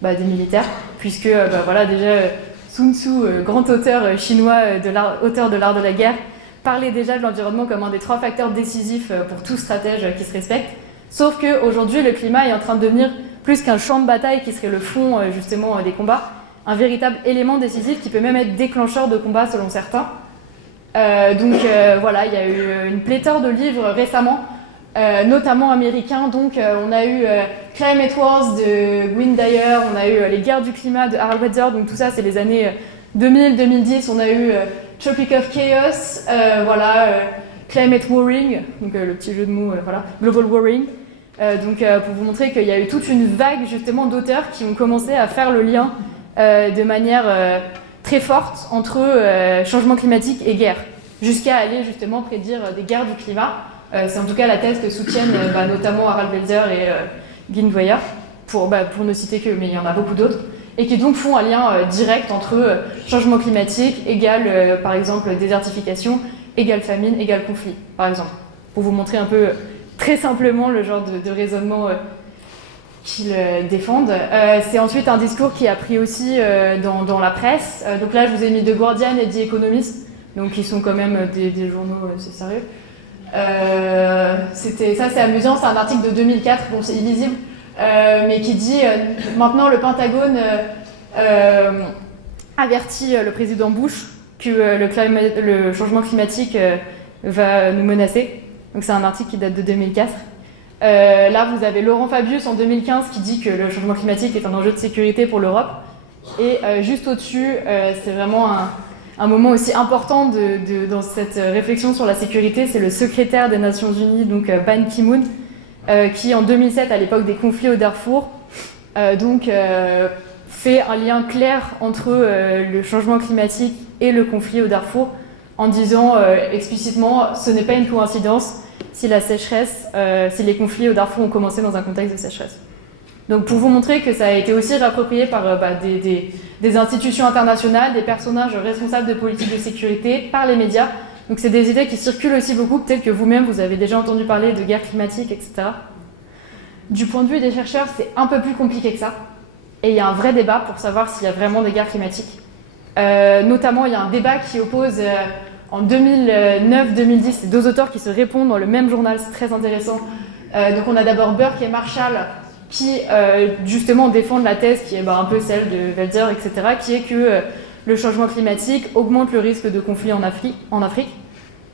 des militaires, puisque voilà, déjà Sun Tzu, grand auteur chinois, auteur de l'art de la guerre, parlait déjà de l'environnement comme un des 3 facteurs décisifs pour tout stratège qui se respecte. Sauf qu'aujourd'hui, le climat est en train de devenir plus qu'un champ de bataille qui serait le fond justement des combats, un véritable élément décisif qui peut même être déclencheur de combats selon certains. Voilà, il y a eu une pléthore de livres récemment, notamment américains. Donc on a eu Climate Wars de Wayne Dyer, on a eu Les guerres du climat de Harald Welzer, donc tout ça c'est les années 2000-2010. On a eu Tropic of Chaos, Climate Warring, donc le petit jeu de mots, voilà, Global Warring. Pour vous montrer qu'il y a eu toute une vague justement d'auteurs qui ont commencé à faire le lien de manière très forte entre changement climatique et guerre, jusqu'à aller justement prédire des guerres du climat. C'est en tout cas la thèse que soutiennent notamment Harald Welzer et Guy Dwyer, pour ne citer que, mais il y en a beaucoup d'autres, et qui donc font un lien direct entre changement climatique égale par exemple désertification, égale famine, égale conflit, par exemple, pour vous montrer un peu très simplement le genre de raisonnement qu'ils défendent. C'est ensuite un discours qui a pris aussi dans la presse. Donc là, je vous ai mis The Guardian et The Economist, donc qui sont quand même des journaux, c'est sérieux. C'est amusant, c'est un article de 2004, bon c'est illisible, mais qui dit maintenant le Pentagone avertit le président Bush que le changement climatique va nous menacer. Donc c'est un article qui date de 2004. Là, vous avez Laurent Fabius en 2015 qui dit que le changement climatique est un enjeu de sécurité pour l'Europe. Et juste au-dessus, c'est vraiment un moment aussi important dans cette réflexion sur la sécurité, c'est le secrétaire des Nations Unies, donc Ban Ki-moon, qui en 2007, à l'époque des conflits au Darfour, fait un lien clair entre le changement climatique et le conflit au Darfour, en disant explicitement ce n'est pas une coïncidence si si les conflits au Darfour ont commencé dans un contexte de sécheresse. Donc pour vous montrer que ça a été aussi réapproprié par des institutions internationales, des personnages responsables de politiques de sécurité, par les médias. Donc c'est des idées qui circulent aussi beaucoup, peut-être que vous-même vous avez déjà entendu parler de guerre climatique, etc. Du point de vue des chercheurs, c'est un peu plus compliqué que ça. Et il y a un vrai débat pour savoir s'il y a vraiment des guerres climatiques. Notamment, il y a un débat qui oppose en 2009-2010 ces deux auteurs qui se répondent dans le même journal, c'est très intéressant. Donc on a d'abord Burke et Marshall qui justement défendent la thèse qui est un peu celle de Welzer, etc., qui est que le changement climatique augmente le risque de conflit en Afrique.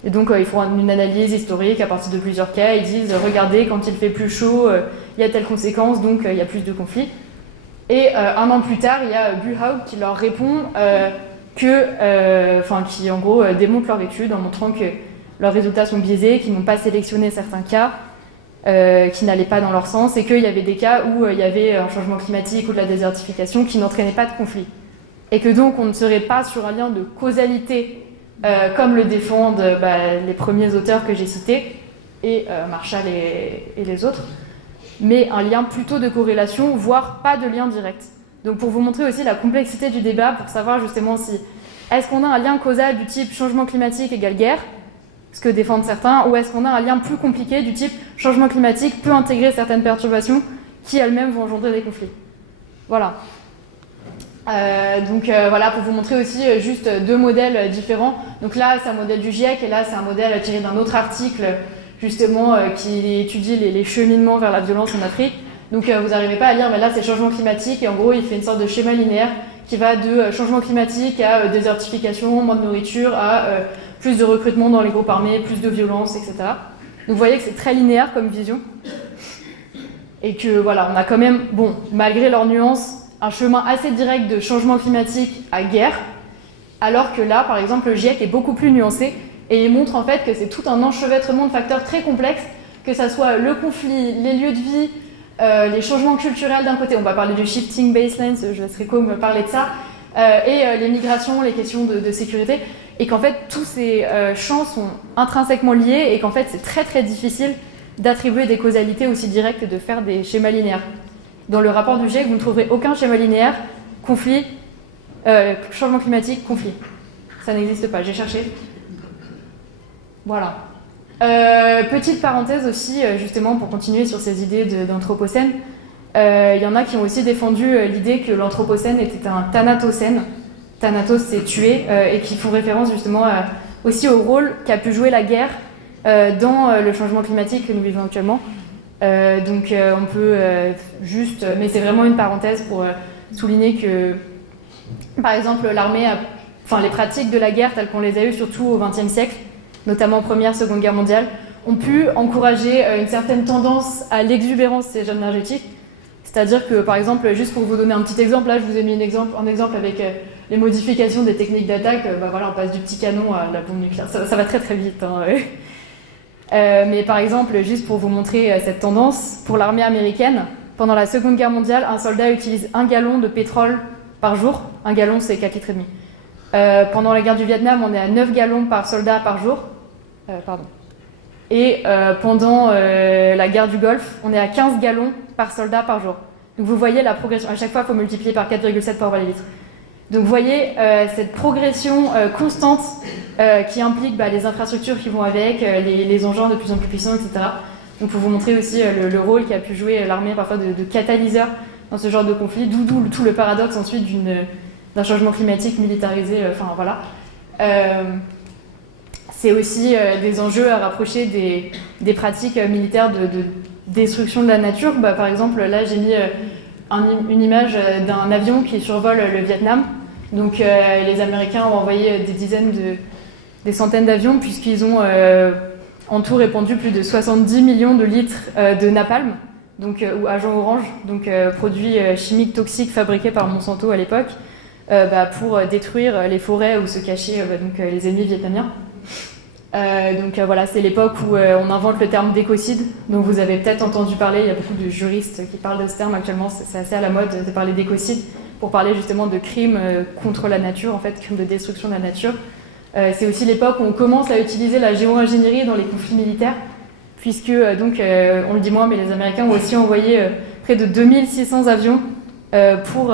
Et donc ils font une analyse historique à partir de plusieurs cas, ils disent regardez, quand il fait plus chaud, il y a telle conséquence, donc il y a plus de conflits. Et un an plus tard, il y a Buhaug qui leur répond qui en gros démontre leur étude en montrant que leurs résultats sont biaisés, qu'ils n'ont pas sélectionné certains cas, qui n'allaient pas dans leur sens, et qu'il y avait des cas où il y avait un changement climatique ou de la désertification qui n'entraînait pas de conflit. Et que donc on ne serait pas sur un lien de causalité, comme le défendent les premiers auteurs que j'ai cités, et Marshall et les autres, mais un lien plutôt de corrélation, voire pas de lien direct. Donc pour vous montrer aussi la complexité du débat, pour savoir justement si est-ce qu'on a un lien causal du type changement climatique égale guerre, ce que défendent certains, ou est-ce qu'on a un lien plus compliqué du type changement climatique peut intégrer certaines perturbations qui elles-mêmes vont engendrer des conflits. Voilà. Voilà, pour vous montrer aussi juste deux modèles différents. Donc là, c'est un modèle du GIEC, et là, c'est un modèle tiré d'un autre article, justement, qui étudie les cheminements vers la violence en Afrique. Donc vous n'arrivez pas à lire, mais là, c'est changement climatique, et en gros, il fait une sorte de schéma linéaire qui va de changement climatique à désertification, moins de nourriture, à plus de recrutement dans les groupes armés, plus de violence, etc. Donc vous voyez que c'est très linéaire comme vision. Et que voilà, on a quand même, malgré leurs nuances, un chemin assez direct de changement climatique à guerre, alors que là, par exemple, le GIEC est beaucoup plus nuancé, et il montre en fait que c'est tout un enchevêtrement de facteurs très complexes, que ça soit le conflit, les lieux de vie, les changements culturels d'un côté, on va parler du shifting baselines, je laisserai Co me parler de ça, et les migrations, les questions de sécurité, et qu'en fait tous ces champs sont intrinsèquement liés, et qu'en fait c'est très très difficile d'attribuer des causalités aussi directes et de faire des schémas linéaires. Dans le rapport du GIEC, vous ne trouverez aucun schéma linéaire, conflit, changement climatique, conflit. Ça n'existe pas, j'ai cherché. Voilà. Petite parenthèse aussi, justement, pour continuer sur ces idées d'anthropocène. Il y en a qui ont aussi défendu l'idée que l'anthropocène était un thanatocène. Thanatos, c'est tuer, et qui font référence justement aussi au rôle qu'a pu jouer la guerre dans le changement climatique que nous vivons actuellement. On peut juste, mais c'est vraiment une parenthèse pour souligner que, par exemple, l'armée, les pratiques de la guerre telles qu'on les a eues surtout au XXe siècle, notamment Première, Seconde Guerre mondiale, ont pu encourager une certaine tendance à l'exubérance énergétique. C'est-à-dire que, par exemple, juste pour vous donner un petit exemple, là je vous ai mis un exemple avec les modifications des techniques d'attaque. On passe du petit canon à la bombe nucléaire. Ça va très très vite. Mais par exemple, juste pour vous montrer cette tendance, pour l'armée américaine, pendant la Seconde Guerre mondiale, un soldat utilise 1 gallon de pétrole par jour. 1 gallon, c'est 4,5 litres. Pendant la guerre du Vietnam, on est à 9 gallons par soldat par jour. Et pendant la guerre du Golfe, on est à 15 gallons par soldat par jour. Donc vous voyez la progression. À chaque fois, il faut multiplier par 4,7 pour avoir les litres. Donc vous voyez cette progression constante qui implique les infrastructures qui vont avec, les engins de plus en plus puissants, etc. Donc pour vous montrer aussi le rôle qu'a pu jouer l'armée parfois de catalyseur dans ce genre de conflit, d'où tout le paradoxe ensuite d'un changement climatique militarisé. C'est aussi des enjeux à rapprocher des pratiques militaires de destruction de la nature. Par exemple, là j'ai mis une image d'un avion qui survole le Vietnam. Donc les Américains ont envoyé des centaines d'avions, puisqu'ils ont en tout répandu plus de 70 millions de litres de napalm, ou agent orange, produit chimique toxique fabriqué par Monsanto à l'époque, pour détruire les forêts où se cachaient les ennemis vietnamiens. Donc voilà, c'est l'époque où on invente le terme d'écocide. Donc vous avez peut-être entendu parler, il y a beaucoup de juristes qui parlent de ce terme actuellement, c'est assez à la mode de parler d'écocide pour parler justement de crimes contre la nature, en fait, crimes de destruction de la nature. C'est aussi l'époque où on commence à utiliser la géo-ingénierie dans les conflits militaires, puisque donc, on le dit moins, mais les Américains ont aussi envoyé près de 2600 avions pour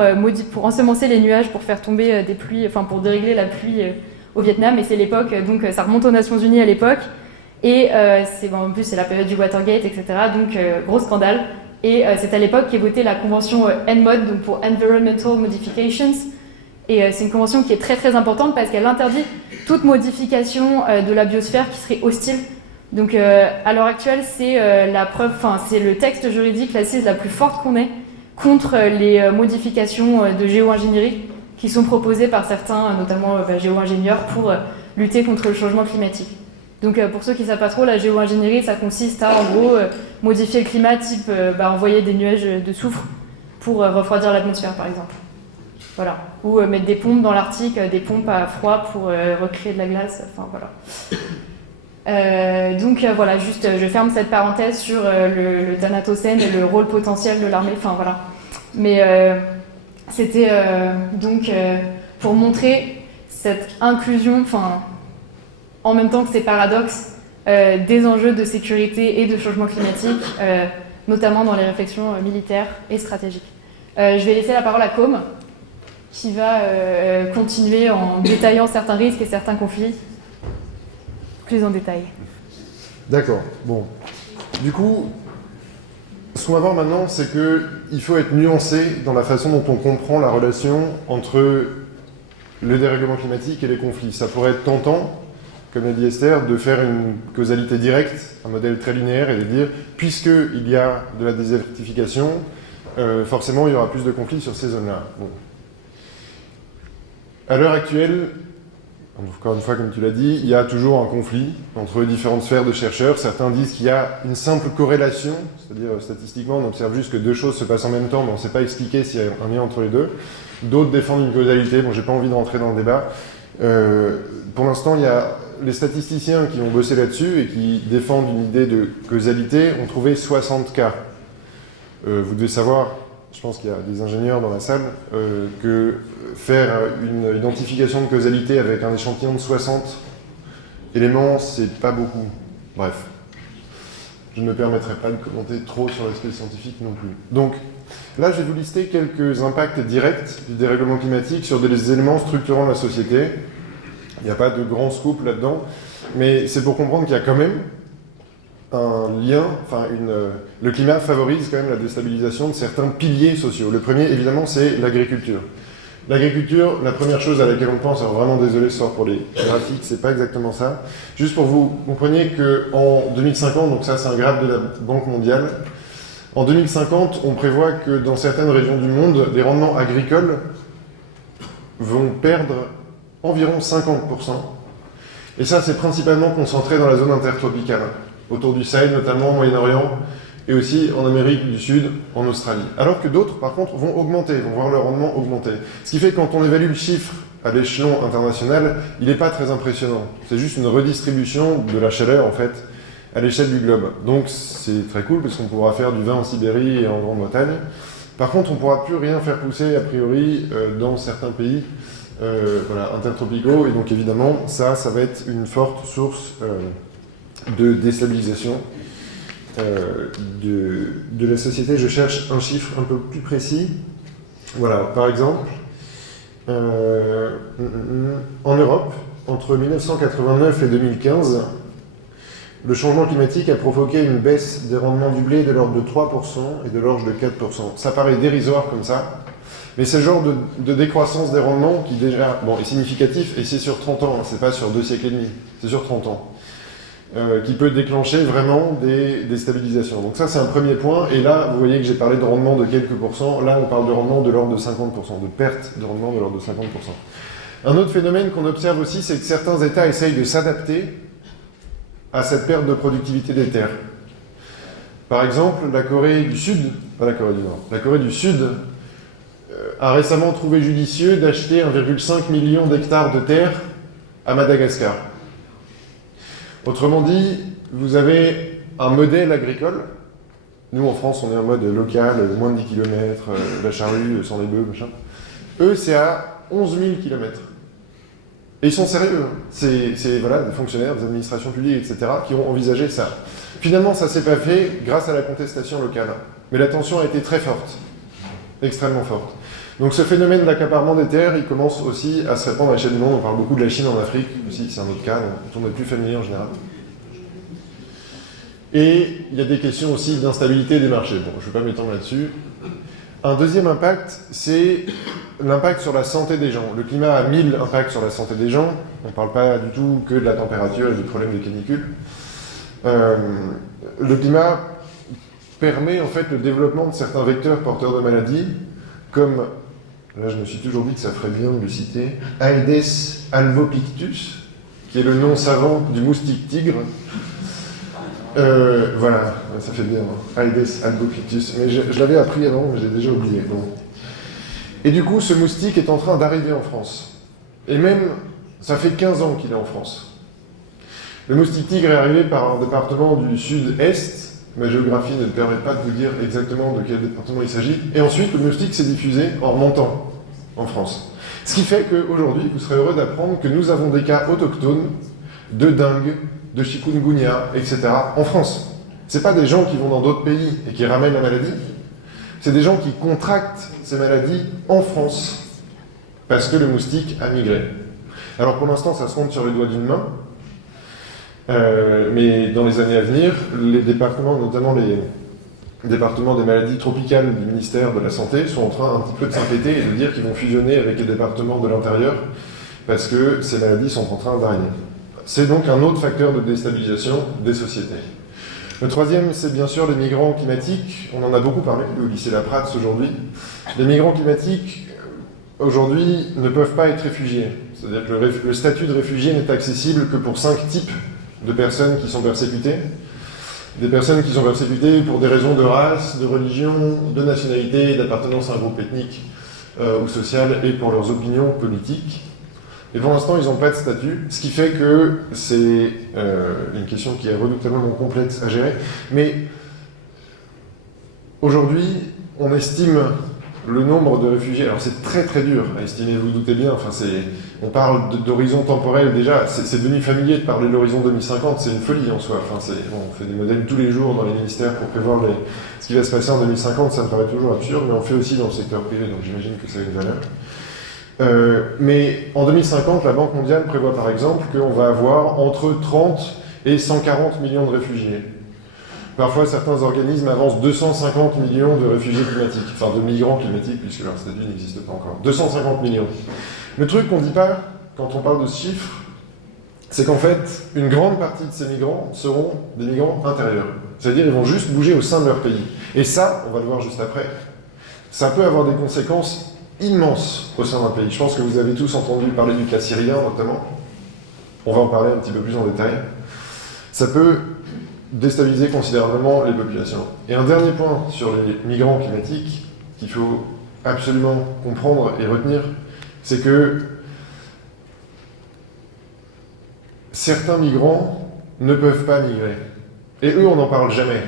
ensemencer les nuages, pour faire tomber des pluies, enfin pour dérégler la pluie au Vietnam. Et c'est l'époque, donc ça remonte aux Nations Unies à l'époque, et en plus c'est la période du Watergate, etc. Donc gros scandale. Et c'est à l'époque qu'est votée la convention ENMOD, donc pour Environmental Modifications. Et c'est une convention qui est très très importante parce qu'elle interdit toute modification de la biosphère qui serait hostile. Donc à l'heure actuelle, c'est c'est le texte juridique, l'assise la plus forte qu'on ait contre les modifications de géo-ingénierie qui sont proposées par certains, notamment géo-ingénieurs, pour lutter contre le changement climatique. Donc pour ceux qui ne savent pas trop, la géo-ingénierie, ça consiste à en gros modifier le climat, type envoyer des nuages de soufre pour refroidir l'atmosphère par exemple. Voilà. Ou mettre des pompes dans l'Arctique, des pompes à froid pour recréer de la glace, enfin voilà. Donc voilà, juste je ferme cette parenthèse sur le Thanatocène et le rôle potentiel de l'armée, enfin voilà. Mais c'était donc pour montrer cette inclusion, enfin en même temps que ces paradoxes des enjeux de sécurité et de changement climatique, notamment dans les réflexions militaires et stratégiques. Je vais laisser la parole à Com, qui va continuer en détaillant certains risques et certains conflits plus en détail. D'accord, bon. Du coup, ce qu'on va voir maintenant, c'est qu'il faut être nuancé dans la façon dont on comprend la relation entre le dérèglement climatique et les conflits. Ça pourrait être tentant, comme l'a dit Esther, de faire une causalité directe, un modèle très linéaire, et de dire, puisqu'il y a de la désertification, forcément il y aura plus de conflits sur ces zones-là. Bon. À l'heure actuelle, encore une fois, comme tu l'as dit, il y a toujours un conflit entre différentes sphères de chercheurs. Certains disent qu'il y a une simple corrélation, c'est-à-dire statistiquement, on observe juste que deux choses se passent en même temps, mais on ne sait pas expliquer s'il y a un lien entre les deux. D'autres défendent une causalité. Bon, j'ai pas envie de rentrer dans le débat. Pour l'instant, il y a les statisticiens qui ont bossé là-dessus et qui défendent une idée de causalité ont trouvé 60 cas. Vous devez savoir, je pense qu'il y a des ingénieurs dans la salle, que faire une identification de causalité avec un échantillon de 60 éléments, c'est pas beaucoup. Bref. Je ne me permettrai pas de commenter trop sur l'aspect scientifique non plus. Donc, là, je vais vous lister quelques impacts directs du dérèglement climatique sur des éléments structurants de la société. Il n'y a pas de grand scoop là-dedans, mais c'est pour comprendre qu'il y a quand même un lien, le climat favorise quand même la déstabilisation de certains piliers sociaux. Le premier, évidemment, c'est l'agriculture. L'agriculture, la première chose à laquelle on pense, alors vraiment désolé ce soir pour les graphiques, c'est pas exactement ça. Juste pour que vous compreniez qu'en 2050, donc ça c'est un graphe de la Banque mondiale, en 2050, on prévoit que dans certaines régions du monde, les rendements agricoles vont perdre environ 50%. Et ça, c'est principalement concentré dans la zone intertropicale, autour du Sahel notamment, au Moyen-Orient, et aussi en Amérique du Sud, en Australie. Alors que d'autres, par contre, vont augmenter, vont voir leur rendement augmenter. Ce qui fait que quand on évalue le chiffre à l'échelon international, il n'est pas très impressionnant. C'est juste une redistribution de la chaleur, en fait, à l'échelle du globe. Donc c'est très cool, parce qu'on pourra faire du vin en Sibérie et en Grande-Bretagne. Par contre, on ne pourra plus rien faire pousser, a priori, dans certains pays intertropicaux. Et donc évidemment, ça va être une forte source de déstabilisation de la société. Je cherche un chiffre un peu plus précis. Voilà, par exemple, en Europe, entre 1989 et 2015, le changement climatique a provoqué une baisse des rendements du blé de l'ordre de 3% et de l'orge de 4%. Ça paraît dérisoire comme ça, mais c'est le genre de décroissance des rendements qui déjà est significatif, et c'est sur 30 ans, c'est pas sur 2 siècles et demi, c'est sur 30 ans. Qui peut déclencher vraiment des déstabilisations. Donc ça, c'est un premier point. Et là, vous voyez que j'ai parlé de rendement de quelques pourcents. Là, on parle de rendement de l'ordre de 50%, de perte de rendement de l'ordre de 50%. Un autre phénomène qu'on observe aussi, c'est que certains États essayent de s'adapter à cette perte de productivité des terres. Par exemple, la Corée du Sud, pas la Corée du Nord, la Corée du Sud a récemment trouvé judicieux d'acheter 1,5 million d'hectares de terre à Madagascar. Autrement dit, vous avez un modèle agricole. Nous, en France, on est en mode local, moins de 10 km, la charrue, sans les bœufs, machin. Eux, c'est à 11 000 km. Et ils sont sérieux. C'est voilà, des fonctionnaires, des administrations publiques, etc., qui ont envisagé ça. Finalement, ça ne s'est pas fait grâce à la contestation locale. Mais la tension a été très forte. Extrêmement forte. Donc ce phénomène d'accaparement des terres, il commence aussi à se répandre à l'échelle du monde. On parle beaucoup de la Chine en Afrique, aussi, c'est un autre cas, dont on est plus familier en général. Et il y a des questions aussi d'instabilité des marchés. Bon, je ne vais pas m'étendre là-dessus. Un deuxième impact, c'est l'impact sur la santé des gens. Le climat a 1000 impacts sur la santé des gens. On ne parle pas du tout que de la température et du problème de canicule. Le climat permet en fait le développement de certains vecteurs porteurs de maladies, comme, là je me suis toujours dit que ça ferait bien de le citer, Aedes albopictus, qui est le nom savant du moustique tigre. Voilà, ça fait bien, hein. Aedes albopictus. Mais je l'avais appris avant, mais j'ai déjà oublié. Bon. Et du coup, ce moustique est en train d'arriver en France. Et même, ça fait 15 ans qu'il est en France. Le moustique tigre est arrivé par un département du sud-est. Ma géographie ne me permet pas de vous dire exactement de quel département il s'agit. Et ensuite, le moustique s'est diffusé en remontant en France. Ce qui fait qu'aujourd'hui, vous serez heureux d'apprendre que nous avons des cas autochtones de dengue, de chikungunya, etc. en France. Ce n'est pas des gens qui vont dans d'autres pays et qui ramènent la maladie. C'est des gens qui contractent ces maladies en France parce que le moustique a migré. Alors pour l'instant, ça se compte sur les doigts d'une main. Mais dans les années à venir, les départements, notamment les départements des maladies tropicales du ministère de la Santé, sont en train un petit peu de s'inquiéter et de dire qu'ils vont fusionner avec les départements de l'intérieur parce que ces maladies sont en train d'arriver. C'est donc un autre facteur de déstabilisation des sociétés. Le troisième, c'est bien sûr les migrants climatiques. On en a beaucoup parlé au lycée La Pratz aujourd'hui. Les migrants climatiques, aujourd'hui, ne peuvent pas être réfugiés. C'est-à-dire que le statut de réfugié n'est accessible que pour 5 types de personnes qui sont persécutées. Des personnes qui sont persécutées pour des raisons de race, de religion, de nationalité, d'appartenance à un groupe ethnique ou social, et pour leurs opinions politiques. Et pour l'instant, ils n'ont pas de statut, ce qui fait que c'est une question qui est redoutablement complexe à gérer. Mais aujourd'hui, on estime le nombre de réfugiés. Alors c'est très très dur à estimer, vous vous doutez bien. Enfin, on parle d'horizon temporel déjà. C'est devenu familier de parler de l'horizon 2050. C'est une folie en soi. Enfin, on fait des modèles tous les jours dans les ministères pour prévoir ce qui va se passer en 2050. Ça me paraît toujours absurde, mais on fait aussi dans le secteur privé, donc j'imagine que ça a une valeur. Mais en 2050, la Banque mondiale prévoit par exemple qu'on va avoir entre 30 et 140 millions de réfugiés. Parfois, certains organismes avancent 250 millions de réfugiés climatiques, enfin de migrants climatiques, puisque leur statut n'existe pas encore. 250 millions. Le truc qu'on ne dit pas quand on parle de ce chiffre, c'est qu'en fait, une grande partie de ces migrants seront des migrants intérieurs. C'est-à-dire ils vont juste bouger au sein de leur pays. Et ça, on va le voir juste après, ça peut avoir des conséquences immense au sein d'un pays. Je pense que vous avez tous entendu parler du cas syrien, notamment. On va en parler un petit peu plus en détail. Ça peut déstabiliser considérablement les populations. Et un dernier point sur les migrants climatiques qu'il faut absolument comprendre et retenir, c'est que certains migrants ne peuvent pas migrer. Et eux, on n'en parle jamais.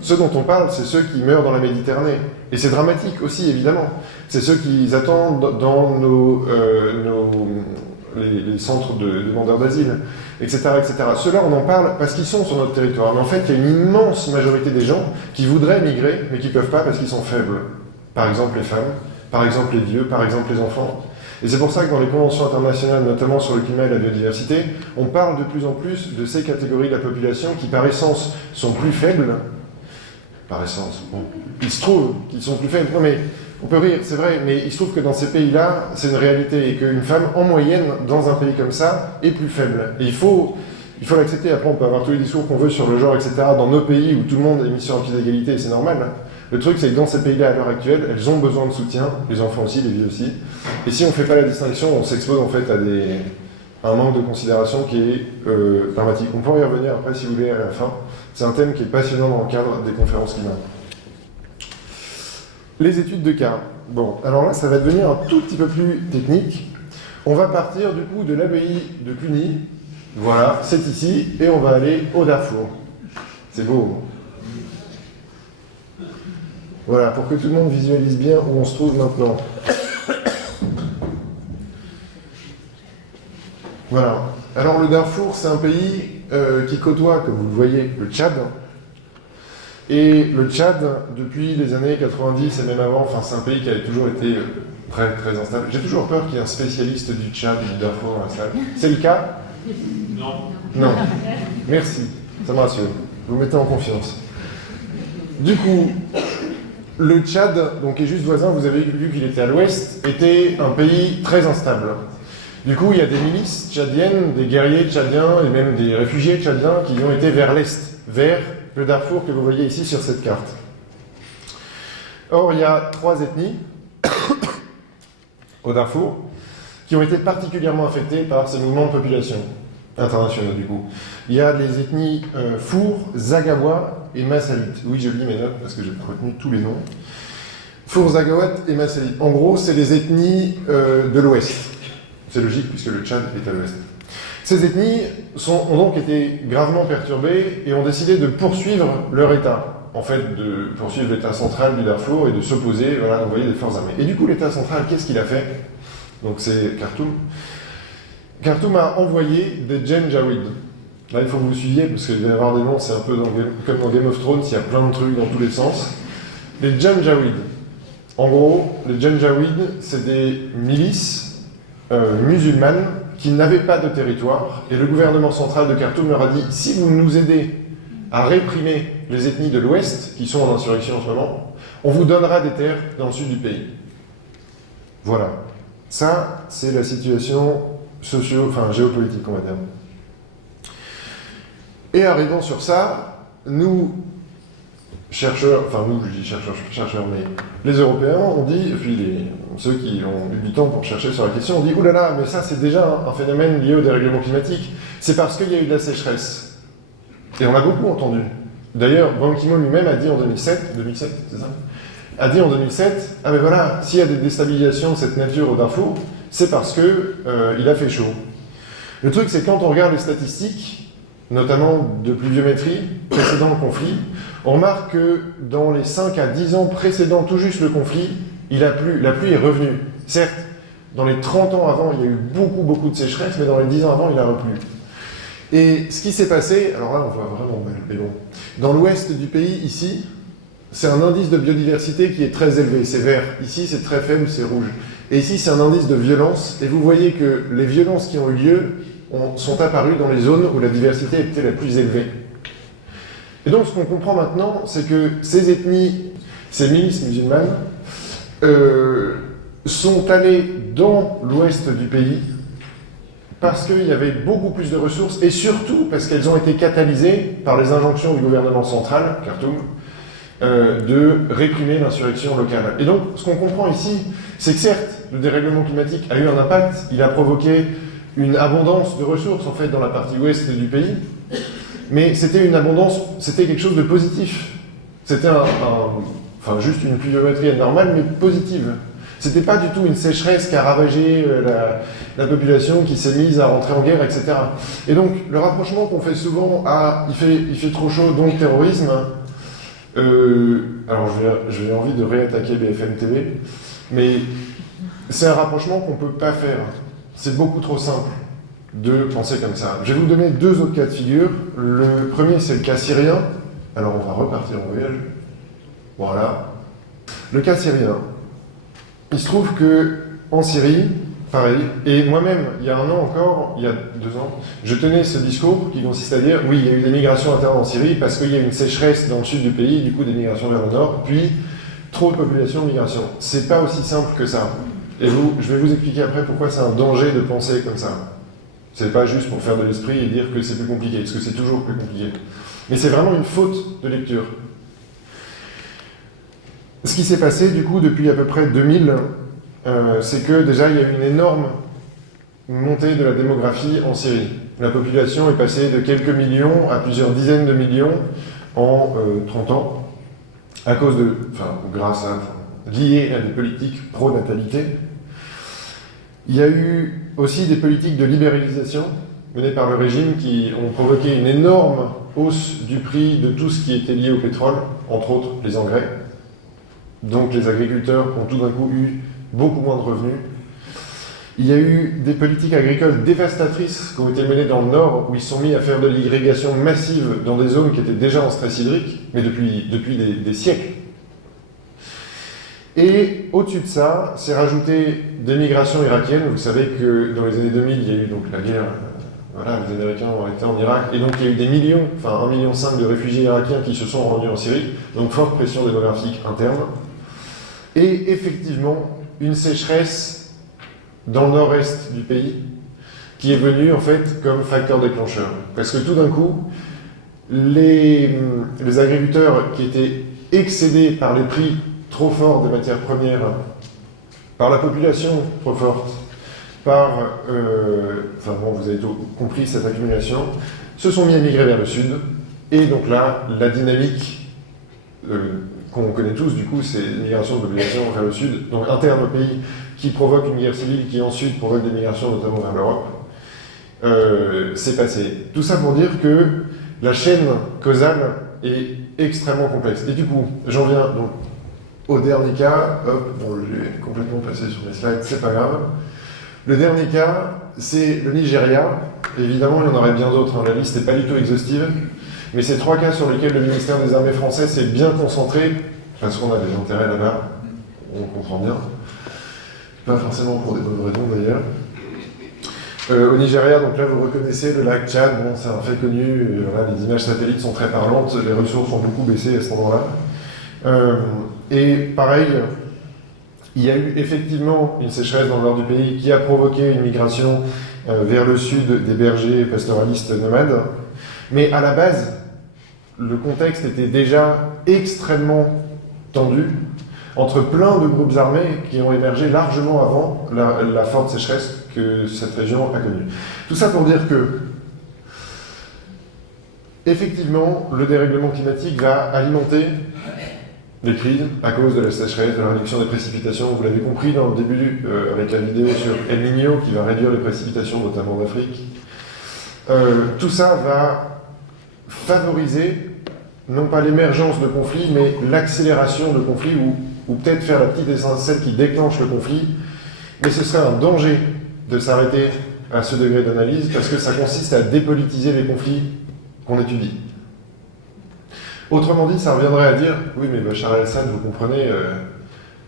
Ceux dont on parle, c'est ceux qui meurent dans la Méditerranée. Et c'est dramatique aussi, évidemment. C'est ceux qui attendent dans les centres de demandeurs d'asile, etc., etc. Ceux-là, on en parle parce qu'ils sont sur notre territoire. Mais en fait, il y a une immense majorité des gens qui voudraient migrer, mais qui ne peuvent pas parce qu'ils sont faibles. Par exemple, les femmes, par exemple, les vieux, par exemple, les enfants. Et c'est pour ça que dans les conventions internationales, notamment sur le climat et la biodiversité, on parle de plus en plus de ces catégories de la population qui, par essence, sont plus faibles. Par essence, bon. Il se trouve qu'ils sont plus faibles. Non mais, on peut rire, c'est vrai, mais il se trouve que dans ces pays-là, c'est une réalité, et qu'une femme, en moyenne, dans un pays comme ça, est plus faible. Et il faut l'accepter. Après, on peut avoir tous les discours qu'on veut sur le genre, etc., dans nos pays où tout le monde est mis sur un pied d'égalité, et c'est normal. Le truc, c'est que dans ces pays-là, à l'heure actuelle, elles ont besoin de soutien, les enfants aussi, les vieux aussi. Et si on ne fait pas la distinction, on s'expose en fait à un manque de considération qui est dramatique. On pourra y revenir après, si vous voulez, à la fin. C'est un thème qui est passionnant dans le cadre des conférences climat. Les études de cas. Bon, alors là, ça va devenir un tout petit peu plus technique. On va partir du coup de l'abbaye de Cluny, Voilà, c'est ici, et on va aller au Darfour. C'est beau. Voilà, pour que tout le monde visualise bien où on se trouve maintenant. Voilà. Alors le Darfour, c'est un pays qui côtoie, comme vous le voyez, le Tchad. Et le Tchad, depuis les années 90 et même avant, enfin c'est un pays qui a toujours été très très instable. J'ai toujours peur qu'il y ait un spécialiste du Tchad et du Darfour dans la salle. C'est le cas? Non. Non. Merci, ça me rassure. Vous mettez en confiance. Du coup, le Tchad, donc qui est juste voisin, vous avez vu qu'il était à l'ouest, était un pays très instable. Du coup, il y a des milices tchadiennes, des guerriers tchadiens et même des réfugiés tchadiens qui ont été vers l'est, vers le Darfour que vous voyez ici sur cette carte. Or, il y a 3 ethnies au Darfour qui ont été particulièrement affectées par ces mouvements de population internationaux du coup. Il y a les ethnies Four, Zaghawa et Massalit. Oui, je lis mes notes parce que j'ai retenu tous les noms. Four, Zaghawa et Massalit. En gros, c'est les ethnies de l'ouest. C'est logique puisque le Tchad est à l'ouest. Ces ethnies ont donc été gravement perturbées et ont décidé de poursuivre leur État. En fait, de poursuivre l'État central du Darfour et de s'opposer, voilà, d'envoyer des forces armées. Et du coup, l'État central, qu'est-ce qu'il a fait? Donc c'est Khartoum. Khartoum a envoyé des Janjaweed. Là, il faut que vous suiviez, parce qu'il va y avoir des noms, c'est un peu comme dans Game of Thrones, il y a plein de trucs dans tous les sens. Les Janjaweed. En gros, les Janjaweed, c'est des milices musulmanes qui n'avaient pas de territoire, et le gouvernement central de Khartoum leur a dit, si vous nous aidez à réprimer les ethnies de l'Ouest, qui sont en insurrection en ce moment, on vous donnera des terres dans le sud du pays. Voilà. Ça, c'est la situation géopolitique, on va dire. Et arrivant sur ça, nous, chercheurs, enfin nous, je dis chercheurs, mais les Européens ont dit, et puis ceux qui ont eu du temps pour chercher sur la question, ont dit, oulala, mais ça c'est déjà un phénomène lié au dérèglement climatique, c'est parce qu'il y a eu de la sécheresse. Et on l'a beaucoup entendu. D'ailleurs, Ban Ki-moon lui-même a dit en 2007, c'est ça ? A dit en 2007, ah mais voilà, s'il y a des déstabilisations de cette nature au Darfour, c'est parce que il a fait chaud. Le truc, c'est quand on regarde les statistiques, notamment de pluviométrie précédant le conflit, on remarque que dans les 5 à 10 ans précédant tout juste le conflit, la pluie est revenue. Certes, dans les 30 ans avant, il y a eu beaucoup de sécheresse, mais dans les 10 ans avant, il a replu. Et ce qui s'est passé, alors là on voit vraiment mal, mais bon, dans l'ouest du pays, ici, c'est un indice de biodiversité qui est très élevé, c'est vert. Ici, c'est très faible, c'est rouge. Et ici, c'est un indice de violence, et vous voyez que les violences qui ont eu lieu sont apparues dans les zones où la diversité était la plus élevée. Et donc, ce qu'on comprend maintenant, c'est que ces ethnies, ces milices musulmanes, sont allées dans l'ouest du pays parce qu'il y avait beaucoup plus de ressources, et surtout parce qu'elles ont été catalysées par les injonctions du gouvernement central, Khartoum, de réprimer l'insurrection locale. Et donc, ce qu'on comprend ici, c'est que certes, le dérèglement climatique a eu un impact, il a provoqué une abondance de ressources, en fait, dans la partie ouest du pays, mais c'était une abondance, c'était quelque chose de positif. C'était juste une pluviométrie normale, mais positive. C'était pas du tout une sécheresse qui a ravagé la population, qui s'est mise à rentrer en guerre, etc. Et donc, le rapprochement qu'on fait souvent à il fait trop chaud, donc terrorisme. Alors, j'ai envie de réattaquer BFM TV, mais c'est un rapprochement qu'on ne peut pas faire. C'est beaucoup trop simple de penser comme ça. Je vais vous donner 2 autres cas de figure. Le premier, c'est le cas syrien. Alors, on va repartir en voyage. Voilà. Le cas syrien. Il se trouve que en Syrie, pareil, et moi-même, il y a 1 an encore, il y a 2 ans, je tenais ce discours qui consiste à dire, oui, il y a eu des migrations internes en Syrie parce qu'il y a eu une sécheresse dans le sud du pays, du coup des migrations vers le nord, puis trop de population, migration. C'est pas aussi simple que ça. Et je vais vous expliquer après pourquoi c'est un danger de penser comme ça. C'est pas juste pour faire de l'esprit et dire que c'est plus compliqué, parce que c'est toujours plus compliqué. Mais c'est vraiment une faute de lecture. Ce qui s'est passé, du coup, depuis à peu près 2000, c'est que déjà, il y a eu une énorme montée de la démographie en Syrie. La population est passée de quelques millions à plusieurs dizaines de millions en 30 ans, à cause lié à des politiques pro-natalité. Il y a eu aussi des politiques de libéralisation, menées par le régime qui ont provoqué une énorme hausse du prix de tout ce qui était lié au pétrole, entre autres les engrais. Donc les agriculteurs ont tout d'un coup eu beaucoup moins de revenus. Il y a eu des politiques agricoles dévastatrices qui ont été menées dans le Nord, où ils se sont mis à faire de l'irrigation massive dans des zones qui étaient déjà en stress hydrique, mais depuis des siècles. Et au-dessus de ça, s'est rajouté des migrations irakiennes. Vous savez que dans les années 2000, il y a eu donc la guerre, les Américains ont été en Irak, et donc il y a eu des millions, 1,5 million de réfugiés irakiens qui se sont rendus en Syrie, donc forte pression démographique interne. Et effectivement, une sécheresse dans le nord-est du pays, qui est venue en fait comme facteur déclencheur. Parce que tout d'un coup, les agriculteurs qui étaient excédés par les prix trop forts des matières premières, par la population trop forte, vous avez compris cette accumulation, se sont mis à migrer vers le sud. Et donc là, la dynamique qu'on connaît tous, du coup, c'est l'immigration de population vers le sud, donc interne au pays, qui provoque une guerre civile qui ensuite provoque des migrations, notamment vers l'Europe, c'est passé. Tout ça pour dire que la chaîne causale est extrêmement complexe. Et du coup, j'en viens donc au dernier cas. Je vais complètement passer sur mes slides, c'est pas grave. Le dernier cas, c'est le Nigeria. Évidemment, il y en aurait bien d'autres, la liste n'est pas du tout exhaustive. Mais c'est 3 cas sur lesquels le ministère des Armées français s'est bien concentré, parce qu'on a des intérêts là-bas, on comprend bien. Pas forcément pour des bonnes raisons d'ailleurs. Au Nigeria, donc là vous reconnaissez le lac Tchad, c'est un fait connu, les images satellites sont très parlantes, les ressources ont beaucoup baissé à ce moment-là. Et pareil, il y a eu effectivement une sécheresse dans le nord du pays qui a provoqué une migration vers le sud des bergers pastoralistes nomades. Mais à la base, le contexte était déjà extrêmement tendu entre plein de groupes armés qui ont émergé largement avant la forte sécheresse que cette région a connue. Tout ça pour dire que, effectivement, le dérèglement climatique va alimenter les crises à cause de la sécheresse, de la réduction des précipitations. Vous l'avez compris dans le début avec la vidéo sur El Niño qui va réduire les précipitations, notamment d'Afrique. Tout ça va favoriser, non pas l'émergence de conflits, mais l'accélération de conflits, ou peut-être faire la petite étincelle qui déclenche le conflit. Mais ce serait un danger de s'arrêter à ce degré d'analyse, parce que ça consiste à dépolitiser les conflits qu'on étudie. Autrement dit, ça reviendrait à dire, oui mais Bachar el-Assad, vous comprenez,